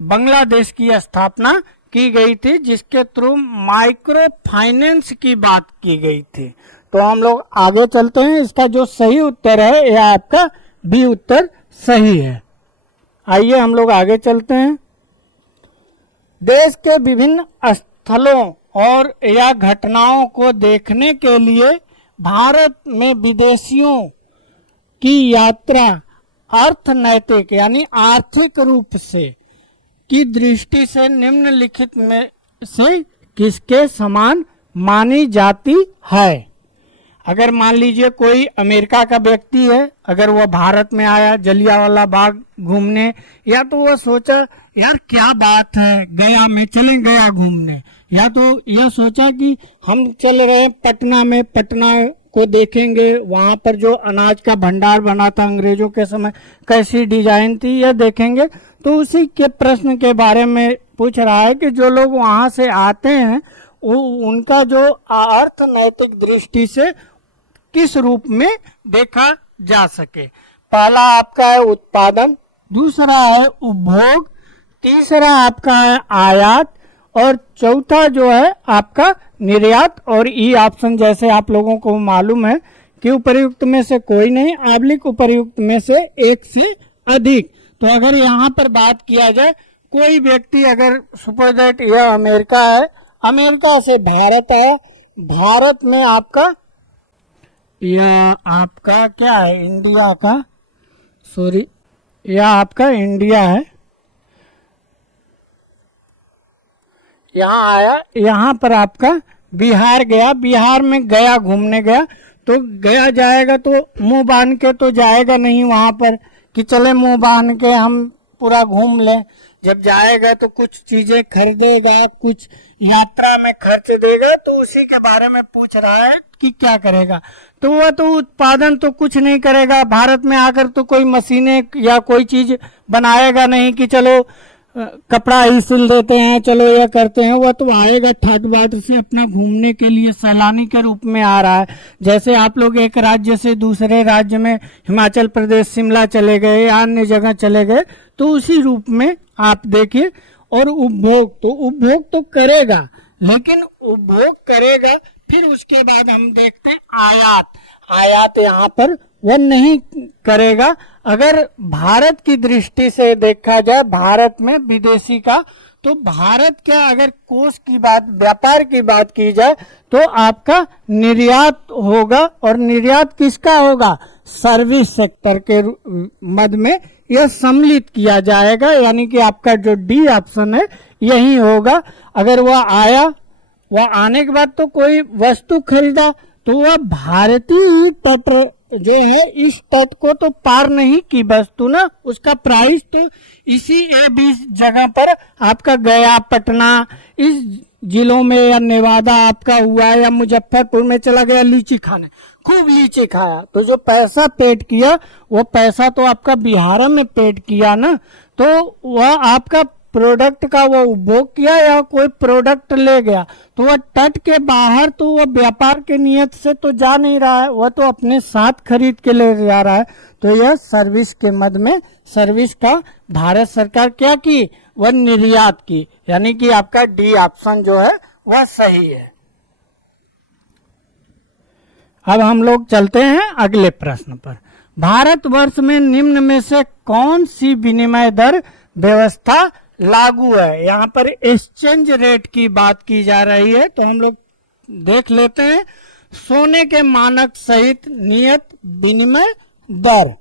बांग्लादेश की स्थापना की गई थी, जिसके थ्रू माइक्रो फाइनेंस की बात की गई थी। तो हम लोग आगे चलते हैं। इसका जो सही उत्तर है यह आपका बी उत्तर सही है। आइए हम लोग आगे चलते हैं। देश के विभिन्न स्थलों और या घटनाओं को देखने के लिए भारत में विदेशियों की यात्रा अर्थनैतिक यानी आर्थिक रूप से की दृष्टि से निम्नलिखित में से किसके समान मानी जाती है? अगर मान लीजिए कोई अमेरिका का व्यक्ति है, अगर वह भारत में आया जलियांवाला बाग घूमने, या तो वह सोचा यार क्या बात है गया में चलें गया घूमने, या तो यह सोचा कि हम चल रहे हैं पटना में, पटना को देखेंगे, वहां पर जो अनाज का भंडार बना था अंग्रेजों के समय कैसी डिजाइन थी यह देखेंगे। तो उसी के प्रश्न के बारे में पूछ रहा है कि जो लोग वहां से आते हैं उनका जो अर्थनैतिक दृष्टि से किस रूप में देखा जा सके। पहला आपका है उत्पादन, दूसरा है उपभोग, तीसरा आपका है आयात और चौथा जो है आपका निर्यात। और ई ऑप्शन जैसे आप लोगों को मालूम है कि उपर्युक्त में से कोई नहीं, आबलिक उपर्युक्त में से एक से अधिक। तो अगर यहाँ पर बात किया जाए, कोई व्यक्ति अगर सुपर दैट यह अमेरिका है, अमेरिका से भारत आया, भारत में आपका यह आपका क्या है इंडिया का, सॉरी यह आपका इंडिया है, यहाँ आया, यहाँ पर आपका बिहार गया, बिहार में गया घूमने गया, तो गया जाएगा तो मुंह बांध के तो जाएगा नहीं वहां पर कि चले मुंह बांध के हम पूरा घूम लें। जब जाएगा तो कुछ चीजें खरीदेगा, कुछ यात्रा में खर्च देगा, तो उसी के बारे में पूछ रहा है कि क्या करेगा। तो वह तो उत्पादन तो कुछ नहीं करेगा, भारत में आकर तो कोई मशीनें या कोई चीज बनाएगा नहीं कि चलो कपड़ा ही सिल देते हैं, चलो यह करते हैं। वह तो आएगा ठाट बाट से अपना घूमने के लिए, सैलानी के रूप में आ रहा है। जैसे आप लोग एक राज्य से दूसरे राज्य में, हिमाचल प्रदेश शिमला चले गए या अन्य जगह चले गए, तो उसी रूप में आप देखिए। और उपभोग तो करेगा, लेकिन उपभोग करेगा फिर उसके बाद हम देखते हैं आयात यहाँ पर वह नहीं करेगा। अगर भारत की दृष्टि से देखा जाए, भारत में विदेशी का, तो भारत क्या अगर कोष की बात, व्यापार की बात की जाए तो आपका निर्यात होगा। और निर्यात किसका होगा? सर्विस सेक्टर के मद में यह सम्मिलित किया जाएगा, यानी कि आपका जो डी ऑप्शन है यही होगा। अगर वह आया, वह आने के बाद तो कोई वस्तु खरीदा, तो वह भारतीय तट जो है इस तट को तो पार नहीं की वस्तु ना, उसका प्राइस तो इसी बी जगह पर आपका गया, पटना, इस जिलों में, या नेवादा आपका हुआ, या मुजफ्फरपुर में चला गया लीची खाने, खूब लीची खाया, तो जो पैसा पेड किया वो पैसा तो आपका बिहार में पेड किया ना। तो वह आपका प्रोडक्ट का वो उपभोग किया या कोई प्रोडक्ट ले गया, तो वह तट के बाहर तो वह व्यापार के नियत से तो जा नहीं रहा है, वह तो अपने साथ खरीद के ले जा रहा है। तो यह सर्विस के मद में, सर्विस का भारत सरकार क्या की? वह निर्यात की, यानी कि आपका डी ऑप्शन जो है वह सही है। अब हम लोग चलते हैं अगले प्रश्न पर। भारतवर्ष में निम्न में से कौन सी विनिमय दर व्यवस्था लागू है? यहाँ पर एक्सचेंज रेट की बात की जा रही है, तो हम लोग देख लेते हैं। सोने के मानक सहित नियत विनिमय दर,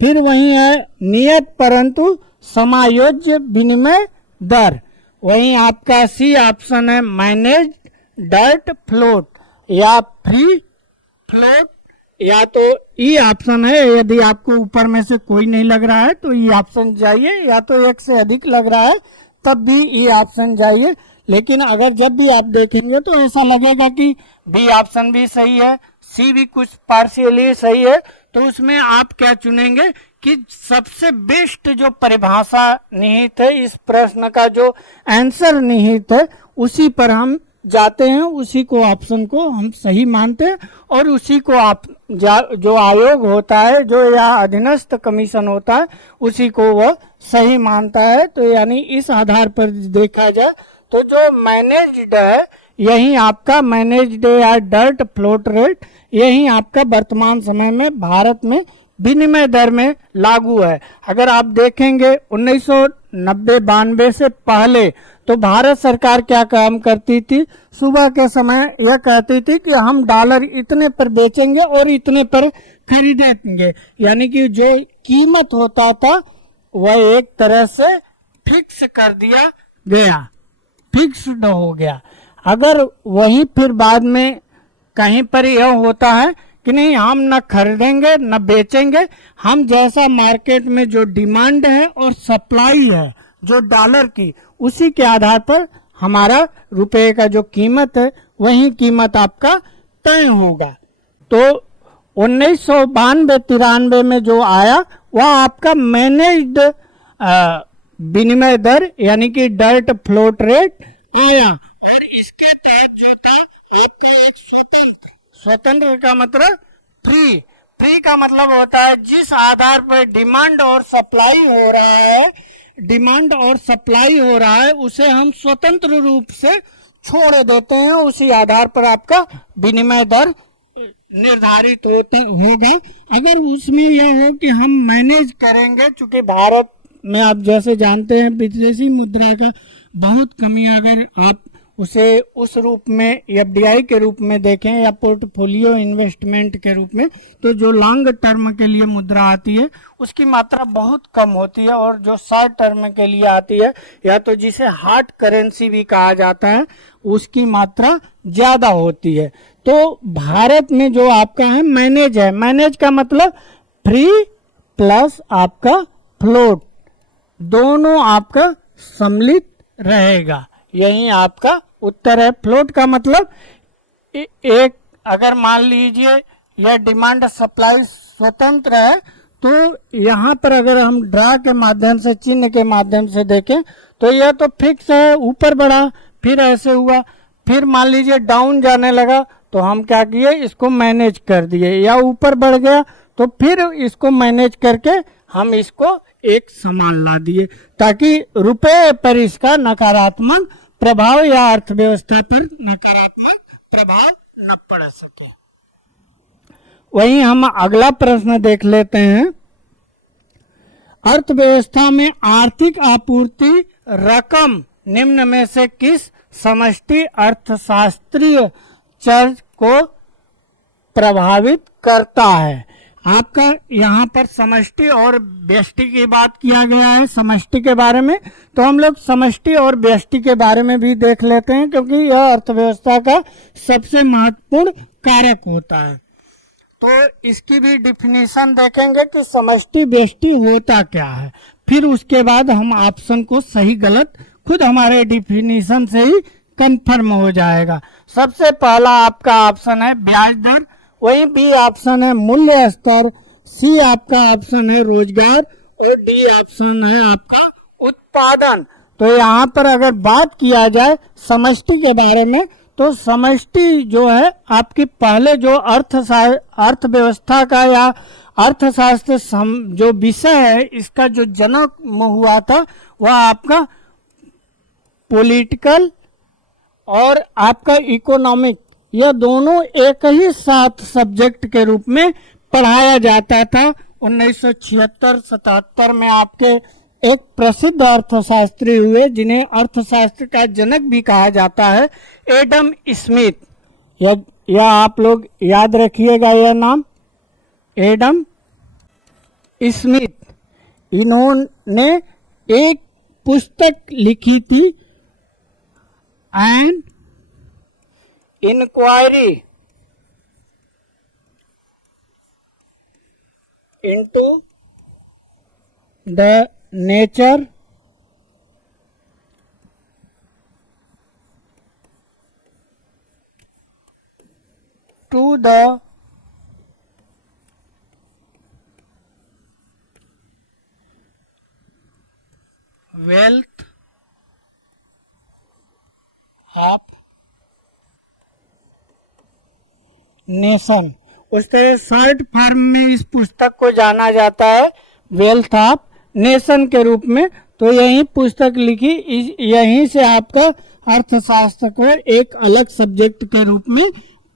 फिर वही है नियत परंतु समायोज्य विनिमय दर, वही आपका सी ऑप्शन है मैनेज डर्ट फ्लोट या फ्री फ्लोट, या तो ई ऑप्शन है। यदि आपको ऊपर में से कोई नहीं लग रहा है तो ई ऑप्शन जाइए, या तो एक से अधिक लग रहा है तब भी ई ऑप्शन जाइए। लेकिन अगर जब भी आप देखेंगे तो ऐसा लगेगा कि बी ऑप्शन भी सही है, सी भी कुछ पार्शियली सही है, तो उसमें आप क्या चुनेंगे कि सबसे बेस्ट जो परिभाषा निहित है, इस प्रश्न का जो आंसर निहित है, उसी पर हम जाते हैं, उसी को ऑप्शन को हम सही मानते हैं, और उसी को आप जो आयोग होता है, जो या अधीनस्थ कमीशन होता है, उसी को वह सही मानता है। तो यानी इस आधार पर देखा जाए तो जो मैनेज्ड है, यही आपका मैनेज्ड या डर्ट फ्लोट रेट, यही आपका वर्तमान समय में भारत में विनिमय दर में लागू है। अगर आप देखेंगे 1990-92 से पहले तो भारत सरकार क्या काम करती थी, सुबह के समय यह कहती थी कि हम डॉलर इतने पर बेचेंगे और इतने पर खरीदेंगे, यानी कि जो कीमत होता था वह एक तरह से फिक्स कर दिया गया, फिक्स्ड हो गया। अगर वही फिर बाद में कहीं पर यह होता है कि नहीं हम न खरीदेंगे न बेचेंगे, हम जैसा मार्केट में जो डिमांड है और सप्लाई है जो डॉलर की, उसी के आधार पर हमारा रुपए का जो कीमत है वही कीमत आपका तय होगा। तो 1992-93 में जो आया वह आपका मैनेज्ड विनिमय दर यानी कि डर्ट फ्लोट रेट आया, और इसके तहत जो था आपका एक स्वतंत्र का मतलब फ्री का मतलब होता है जिस आधार पर डिमांड और सप्लाई हो रहा है उसे हम स्वतंत्र रूप से छोड़ देते हैं, उसी आधार पर आपका विनिमय दर निर्धारित होगा। अगर उसमें यह हो कि हम मैनेज करेंगे, चूंकि भारत में आप जैसे जानते हैं विदेशी मुद्रा का बहुत कमी, अगर आप उसे उस रूप में एफडीआई के रूप में देखें या पोर्टफोलियो इन्वेस्टमेंट के रूप में, तो जो लॉन्ग टर्म के लिए मुद्रा आती है उसकी मात्रा बहुत कम होती है, और जो शॉर्ट टर्म के लिए आती है या तो जिसे हार्ड करेंसी भी कहा जाता है उसकी मात्रा ज़्यादा होती है। तो भारत में जो आपका है मैनेज का मतलब फ्री प्लस आपका फ्लोट दोनों आपका सम्मिलित रहेगा, यही आपका उत्तर है। फ्लोट का मतलब एक अगर मान लीजिए यह डिमांड सप्लाई स्वतंत्र है, तो यहाँ पर अगर हम ड्रा के माध्यम से चिन्ह के माध्यम से देखें तो यह तो फिक्स है, ऊपर बढ़ा फिर ऐसे हुआ, फिर मान लीजिए डाउन जाने लगा तो हम क्या किए इसको मैनेज कर दिए, या ऊपर बढ़ गया तो फिर इसको मैनेज करके हम इसको एक समान ला दिए ताकि रुपए पर इसका नकारात्मक प्रभाव या अर्थव्यवस्था पर नकारात्मक प्रभाव न पड़ सके। वहीं हम अगला प्रश्न देख लेते हैं। अर्थव्यवस्था में आर्थिक आपूर्ति रकम निम्न में से किस समष्टि अर्थशास्त्रीय चर को प्रभावित करता है? आपका यहाँ पर समष्टि और व्यष्टि की बात किया गया है समष्टि के बारे में, तो हम लोग समष्टि और व्यष्टि के बारे में भी देख लेते हैं क्योंकि यह अर्थव्यवस्था का सबसे महत्वपूर्ण कारक होता है। तो इसकी भी डिफिनीशन देखेंगे कि समष्टि व्यष्टि होता क्या है, फिर उसके बाद हम ऑप्शन को सही गलत खुद हमारे डिफिनीशन से ही कंफर्म हो जाएगा। सबसे पहला आपका ऑप्शन है ब्याज दर, वही बी ऑप्शन है मूल्य स्तर, सी आपका ऑप्शन है रोजगार और डी ऑप्शन है आपका उत्पादन। तो यहाँ पर अगर बात किया जाए समष्टि के बारे में तो समष्टि जो है आपकी पहले जो अर्थव्यवस्था का या अर्थशास्त्र जो विषय है इसका जो जन्म हुआ था वह आपका पॉलिटिकल और आपका इकोनॉमिक, यह दोनों एक ही साथ सब्जेक्ट के रूप में पढ़ाया जाता था। 1976-77 में आपके एक प्रसिद्ध अर्थशास्त्री हुए जिन्हें अर्थशास्त्र का जनक भी कहा जाता है, एडम स्मिथ। यह आप लोग याद रखिएगा यह नाम, एडम स्मिथ। इन्होंने एक पुस्तक लिखी थी an inquiry into the nature to the wealth of nation. उसके शॉर्ट फॉर्म में इस पुस्तक को जाना जाता है वेल्थ ऑफ नेशन के रूप में। तो यही पुस्तक लिखी, यहीं से आपका अर्थशास्त्र को एक अलग सब्जेक्ट के रूप में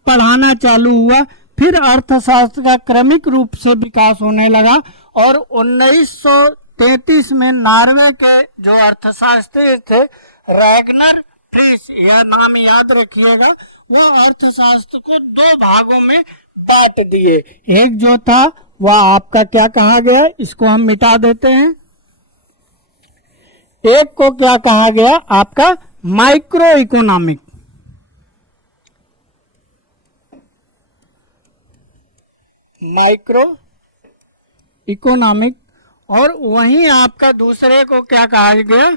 पढ़ाना चालू हुआ। फिर अर्थशास्त्र का क्रमिक रूप से विकास होने लगा और 1933 में नॉर्वे के जो अर्थशास्त्री थे रैगनर फ्रिश, यह नाम याद रखिएगा, वो अर्थशास्त्र को दो भागों में बांट दिए। एक जो था वह आपका क्या कहा गया, इसको हम मिटा देते हैं, एक को क्या कहा गया आपका माइक्रो इकोनॉमिक, माइक्रो इकोनॉमिक, और वहीं आपका दूसरे को क्या कहा गया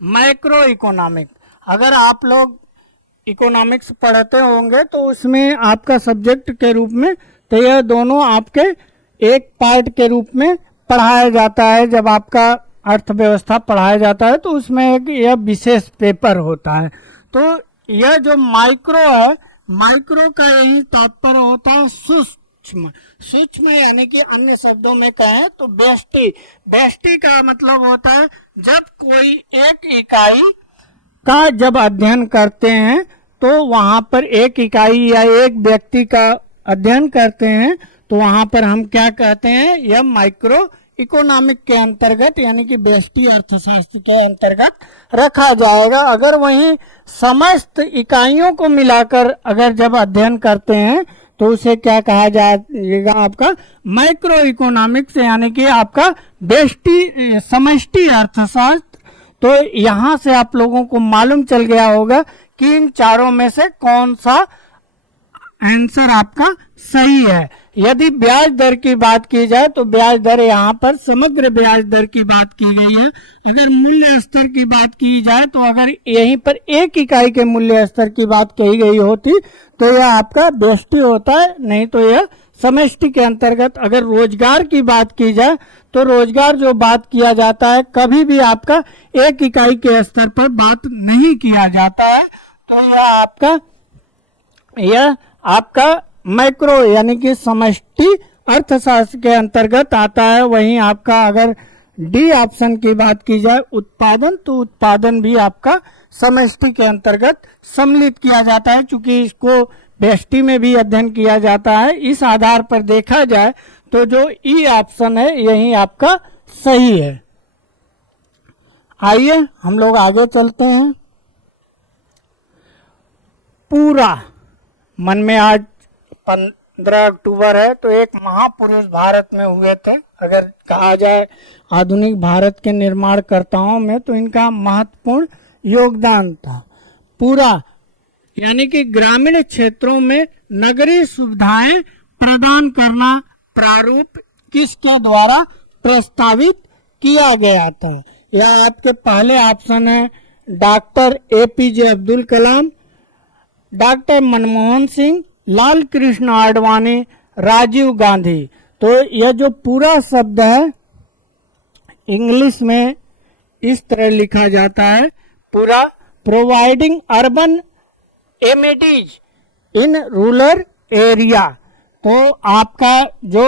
मैक्रो इकोनॉमिक। अगर आप लोग इकोनॉमिक्स पढ़ते होंगे तो उसमें आपका सब्जेक्ट के रूप में तो यह दोनों आपके एक पार्ट के रूप में पढ़ाया जाता है। जब आपका अर्थव्यवस्था पढ़ाया जाता है तो उसमें एक यह विशेष पेपर होता है। तो यह जो माइक्रो है, माइक्रो का यही तात्पर्य होता है सूक्ष्म, सूक्ष्म यानी कि अन्य शब्दों में कहें तो व्यष्टि। व्यष्टि का मतलब होता है जब कोई एक इकाई का जब अध्ययन करते हैं तो वहां पर एक इकाई या एक व्यक्ति का अध्ययन करते हैं तो वहां पर हम क्या कहते हैं, यह माइक्रो इकोनॉमिक के अंतर्गत यानी कि व्यष्टि अर्थशास्त्र के अंतर्गत रखा जाएगा। अगर वहीं समस्त इकाइयों को मिलाकर अगर जब अध्ययन करते हैं तो उसे क्या कहा जाएगा आपका माइक्रो इकोनॉमिक्स यानी कि आपका व्यष्टि समष्टि अर्थशास्त्र। तो यहाँ से आप लोगों को मालूम चल गया होगा कि इन चारों में से कौन सा आंसर आपका सही है। यदि ब्याज दर की बात की जाए तो ब्याज दर यहाँ पर समग्र ब्याज दर की बात की गई है। अगर मूल्य स्तर की बात की जाए तो अगर यहीं पर एक इकाई के मूल्य स्तर की बात कही गई होती तो यह आपका व्यष्टि होता है, नहीं तो यह समष्टि के अंतर्गत। अगर रोजगार की बात की जाए तो रोजगार जो बात किया जाता है कभी भी आपका एक इकाई के स्तर पर बात नहीं किया जाता है। तो यह आपका माइक्रो यानी कि समष्टि अर्थशास्त्र के अंतर्गत आता है। वहीं आपका अगर डी ऑप्शन की बात की जाए उत्पादन, तो उत्पादन भी आपका समष्टि के अंतर्गत सम्मिलित किया जाता है। चूंकि इसको व्यष्टि में भी अध्ययन किया जाता है, इस आधार पर देखा जाए तो जो ई ऑप्शन है यही आपका सही है। आइए हम लोग आगे चलते हैं। पूरा मन में आज 15 अक्टूबर है तो एक महापुरुष भारत में हुए थे। अगर कहा जाए आधुनिक भारत के निर्माणकर्ताओं में तो इनका महत्वपूर्ण योगदान था। पूरा यानी कि ग्रामीण क्षेत्रों में नगरीय सुविधाएं प्रदान करना प्रारूप किसके द्वारा प्रस्तावित किया गया था। यह आपके पहले ऑप्शन है doctor APJ Abdul Kalam, doctor Manmohan Singh, Lal Krishna Advani, Rajiv Gandhi. तो यह जो पूरा शब्द है इंग्लिश में इस तरह लिखा जाता है, पूरा providing urban amenities in rural area. तो आपका जो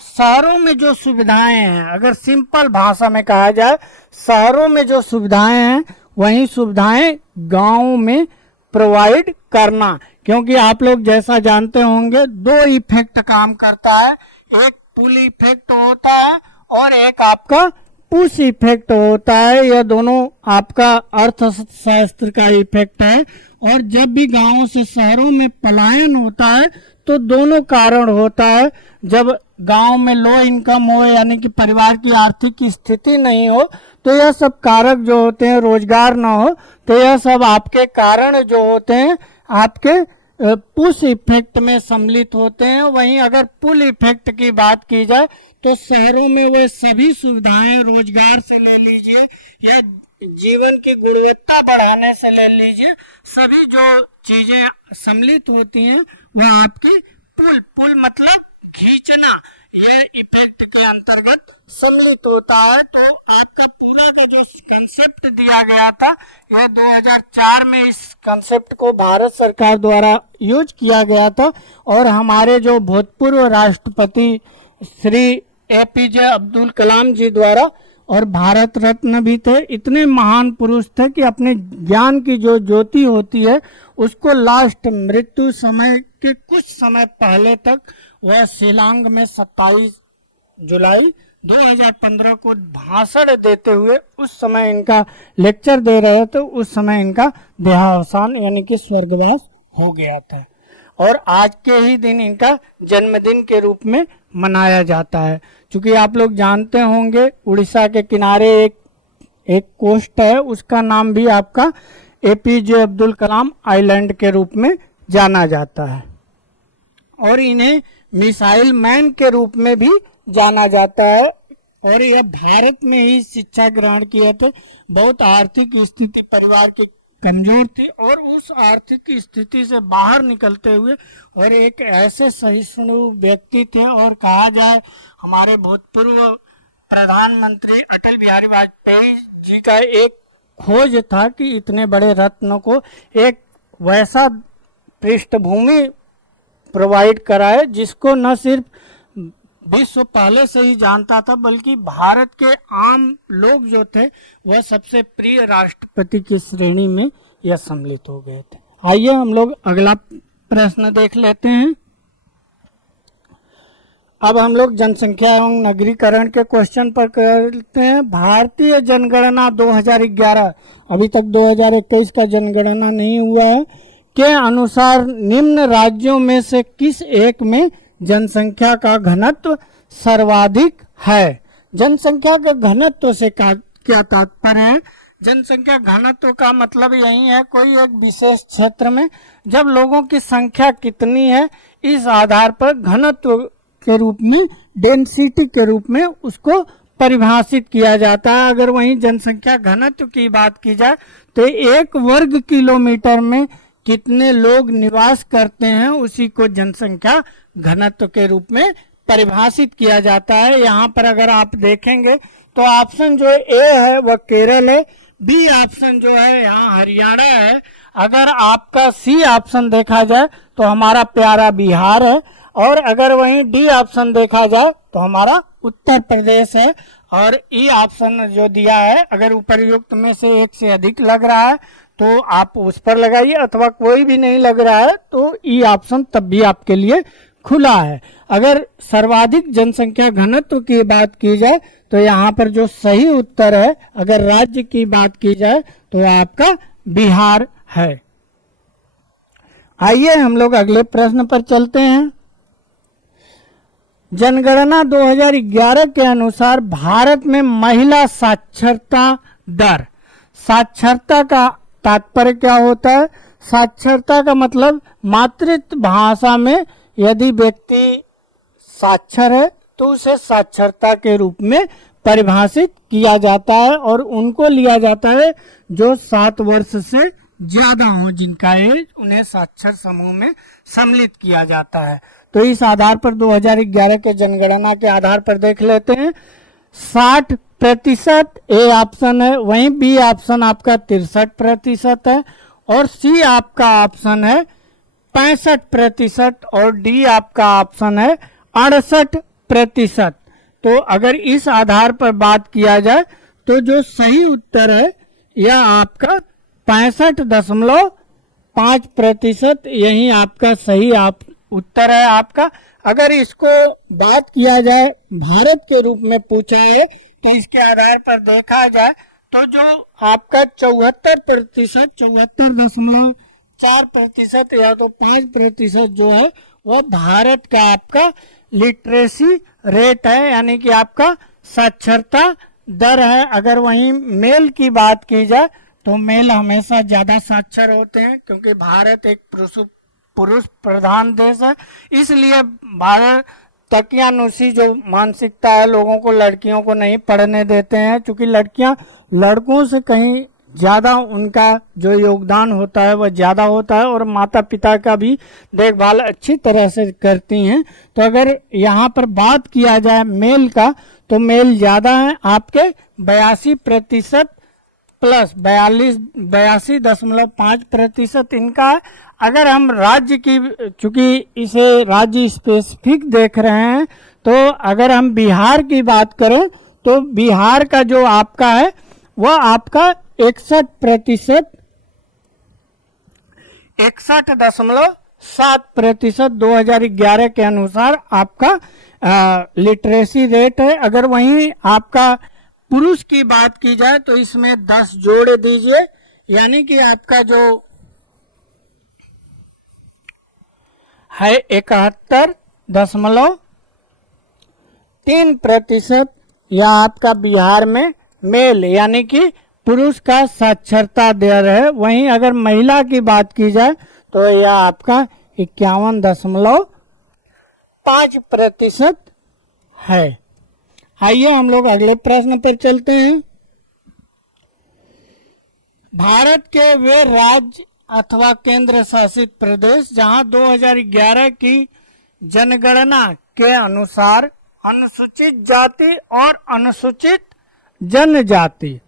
शहरों में जो सुविधाएं हैं, अगर सिंपल भाषा में कहा जाए शहरों में जो सुविधाएं हैं वही सुविधाएं गांवों में प्रोवाइड करना। क्योंकि आप लोग जैसा जानते होंगे दो इफेक्ट काम करता है, एक पुल इफेक्ट होता है और एक आपका पुश इफेक्ट होता है। यह दोनों आपका अर्थशास्त्र का इफेक्ट है। और जब भी गांवों से शहरों में पलायन होता है तो दोनों कारण होता है। जब गांव में लो इनकम हो यानी कि परिवार की आर्थिक स्थिति नहीं हो तो यह सब कारक जो होते हैं, रोजगार ना हो तो यह सब आपके कारण जो होते हैं आपके पुश इफेक्ट में सम्मिलित होते हैं। वहीं अगर पुल इफेक्ट की बात की जाए तो शहरों में वो सभी सुविधाएं रोजगार से ले लीजिए या जीवन की गुणवत्ता बढ़ाने से ले लीजिए, सभी जो चीजें सम्मिलित होती हैं वह आपके पुल मतलब खींचना, ये इफेक्ट के अंतर्गत सम्मिलित होता है। तो आपका पूरा का जो कंसेप्ट दिया गया था यह 2004 में इस कंसेप्ट को भारत सरकार द्वारा यूज किया गया था। और हमारे जो भूतपूर्व राष्ट्रपति श्री एपीजे अब्दुल कलाम जी द्वारा और भारत रत्न भी थे, इतने महान पुरुष थे कि अपने ज्ञान की जो ज्योति होती है उसको लास्ट मृत्यु समय के कुछ समय पहले तक वह शिलांग में 27 जुलाई 2015 को भाषण देते हुए उस समय इनका लेक्चर दे रहे थे, उस समय इनका देहावसान यानी कि स्वर्गवास हो गया था और आज के ही दिन इनका जन्मदिन के रूप में मनाया जाता है। क्योंकि आप लोग जानते होंगे उड़ीसा के किनारे एक कोस्ट है, उसका नाम भी आपका एपीजे अब्दुल कलाम आइलैंड के रूप में जाना जाता है और इन्हें मिसाइल मैन के रूप में भी जाना जाता है। और यह भारत में ही शिक्षा ग्रहण किए थे। बहुत आर्थिक स्थिति परिवार की कमजोर थी और उस आर्थिक स्थिति से बाहर निकलते हुए और एक ऐसे सहिष्णु व्यक्ति थे और कहा जाए हमारे भूतपूर्व प्रधानमंत्री अटल बिहारी वाजपेयी जी का एक खोज था कि इतने बड़े रत्न को एक वैसा पृष्ठभूमि प्रोवाइड कराए जिसको न सिर्फ विश्व पहले से ही जानता था बल्कि भारत के आम लोग जो थे वह सबसे प्रिय राष्ट्रपति की श्रेणी में यह सम्मिलित हो गए थे। आइए हम लोग अगला प्रश्न देख लेते हैं। अब हम लोग जनसंख्या एवं नगरीकरण के क्वेश्चन पर करते हैं। भारतीय जनगणना 2011, अभी तक 2021 का जनगणना नहीं हुआ है, के अनुसार निम्न राज्यों में से किस एक में जनसंख्या का घनत्व सर्वाधिक है? जनसंख्या का घनत्व से क्या तात्पर्य है? जनसंख्या घनत्व का मतलब यही है कोई एक विशेष क्षेत्र में जब लोगों की संख्या कितनी है इस आधार पर घनत्व के रूप में, डेंसिटी के रूप में उसको परिभाषित किया जाता है। अगर वहीं जनसंख्या घनत्व की बात की जाए तो 1 वर्ग किलोमीटर में कितने लोग निवास करते हैं उसी को जनसंख्या घनत्व के रूप में परिभाषित किया जाता है। यहाँ पर अगर आप देखेंगे तो ऑप्शन जो ए है वह केरल है, बी ऑप्शन जो है यहाँ हरियाणा है, अगर आपका सी ऑप्शन देखा जाए तो हमारा प्यारा बिहार है और अगर वहीं डी ऑप्शन देखा जाए तो हमारा उत्तर प्रदेश है और ई ऑप्शन जो दिया है अगर उपर्युक्त में से एक से अधिक लग रहा है तो आप उस पर लगाइए अथवा कोई भी नहीं लग रहा है तो ई ऑप्शन तब भी आपके लिए खुला है। अगर सर्वाधिक जनसंख्या घनत्व की बात की जाए तो यहाँ पर जो सही उत्तर है अगर राज्य की बात की जाए तो आपका बिहार है। आइए हम लोग अगले प्रश्न पर चलते हैं। जनगणना 2011 के अनुसार भारत में महिला साक्षरता दर, साक्षरता का तात्पर्य क्या होता है? साक्षरता का मतलब मातृभाषा में यदि व्यक्ति साक्षर है तो उसे साक्षरता के रूप में परिभाषित किया जाता है और उनको लिया जाता है जो 7 वर्ष से ज्यादा हो, जिनका एज, उन्हें साक्षर समूह में सम्मिलित किया जाता है। तो इस आधार पर 2011 के जनगणना के आधार पर देख लेते हैं 60% ए ऑप्शन है, वहीं बी ऑप्शन आपका 63% है और सी आपका ऑप्शन है 65% और डी आपका ऑप्शन है 68%। तो अगर इस आधार पर बात किया जाए तो जो सही उत्तर है यह आपका 65.5% यही आपका सही उत्तर है आपका। अगर इसको बात किया जाए भारत के रूप में पूछा है तो इसके आधार पर देखा जाए तो जो आपका 74%, 74.4% या तो 5% जो है वह भारत का आपका लिटरेसी रेट है, यानी कि आपका साक्षरता दर है। अगर वहीं मेल की बात की जाए तो मेल हमेशा ज्यादा साक्षर होते हैं क्योंकि भारत एक पुरुष प्रधान देश है, इसलिए भारत तकियानुसी जो मानसिकता है लोगों को, लड़कियों को नहीं पढ़ने देते हैं क्योंकि लड़कियां लड़कों से कहीं ज्यादा उनका जो योगदान होता है वह ज्यादा होता है और माता पिता का भी देखभाल अच्छी तरह से करती हैं। तो अगर यहाँ पर बात किया जाए मेल का तो मेल ज्यादा है आपके 82% प्लस 82.5% इनका है। अगर हम राज्य की, चूंकि इसे राज्य स्पेसिफिक देख रहे हैं, तो अगर हम बिहार की बात करें तो बिहार का जो आपका है वह आपका 61%, 7% 2011 के अनुसार आपका लिटरेसी रेट है। अगर वहीं आपका पुरुष की बात की जाए तो इसमें 10 जोड़ दीजिए, यानी कि आपका जो है 71.3%, या आपका बिहार में मेल यानी कि पुरुष का साक्षरता दर है। वहीं अगर महिला की बात की जाए तो यह आपका 51.5% है। आइए हम लोग अगले प्रश्न पर चलते हैं। भारत के वे राज्य अथवा केंद्र शासित प्रदेश जहां 2011 की जनगणना के अनुसार अनुसूचित जाति और अनुसूचित जनजाति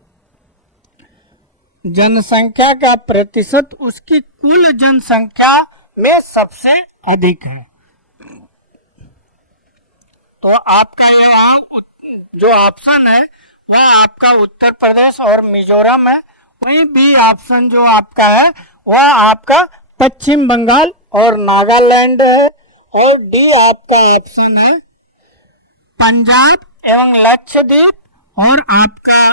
जनसंख्या का प्रतिशत उसकी कुल जनसंख्या में सबसे अधिक है। तो आपका यहाँ जो ऑप्शन है वह आपका उत्तर प्रदेश और मिजोरम है। वहीं बी ऑप्शन जो आपका है वह आपका पश्चिम बंगाल और नागालैंड है। और डी आपका ऑप्शन है पंजाब एवं लक्षद्वीप, और आपका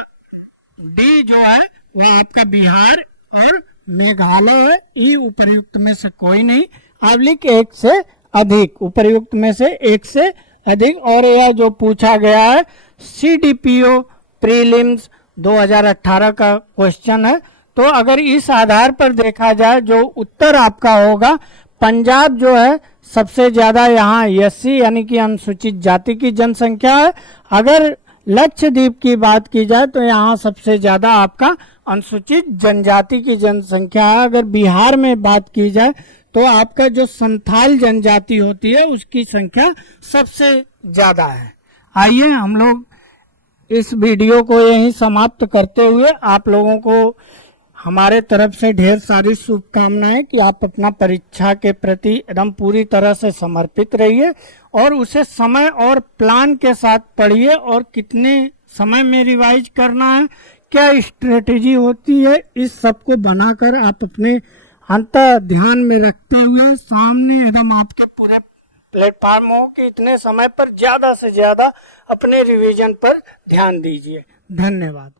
डी जो है वह आपका बिहार और मेघालय है। ई उपर्युक्त में से कोई नहीं, आवलिक एक से अधिक, उपर्युक्त में से एक से अधिक। और यह जो पूछा गया है CDPO प्रीलिम्स 2018 का क्वेश्चन है। तो अगर इस आधार पर देखा जाए जो उत्तर आपका होगा, पंजाब जो है सबसे ज्यादा यहाँ SC यानी कि अनुसूचित जाति की जनसंख्या है। अगर लक्षद्वीप की बात की जाए तो यहाँ सबसे ज्यादा आपका अनुसूचित जनजाति की जनसंख्या है। अगर बिहार में बात की जाए तो आपका जो संथाल जनजाति होती है उसकी संख्या सबसे ज्यादा है। आइए हम लोग इस वीडियो को यहीं समाप्त करते हुए आप लोगों को हमारे तरफ से ढेर सारी शुभकामनाएं कि आप अपना परीक्षा के प्रति एकदम पूरी तरह से समर्पित रहिए और उसे समय और प्लान के साथ पढ़िए, और कितने समय में रिवाइज करना है, क्या स्ट्रेटेजी होती है, इस सब को बनाकर आप अपने अंत ध्यान में रखते हुए सामने एकदम आपके पूरे प्लेटफॉर्म हो कि इतने समय पर ज्यादा से ज्यादा अपने रिवीजन पर ध्यान दीजिए। धन्यवाद।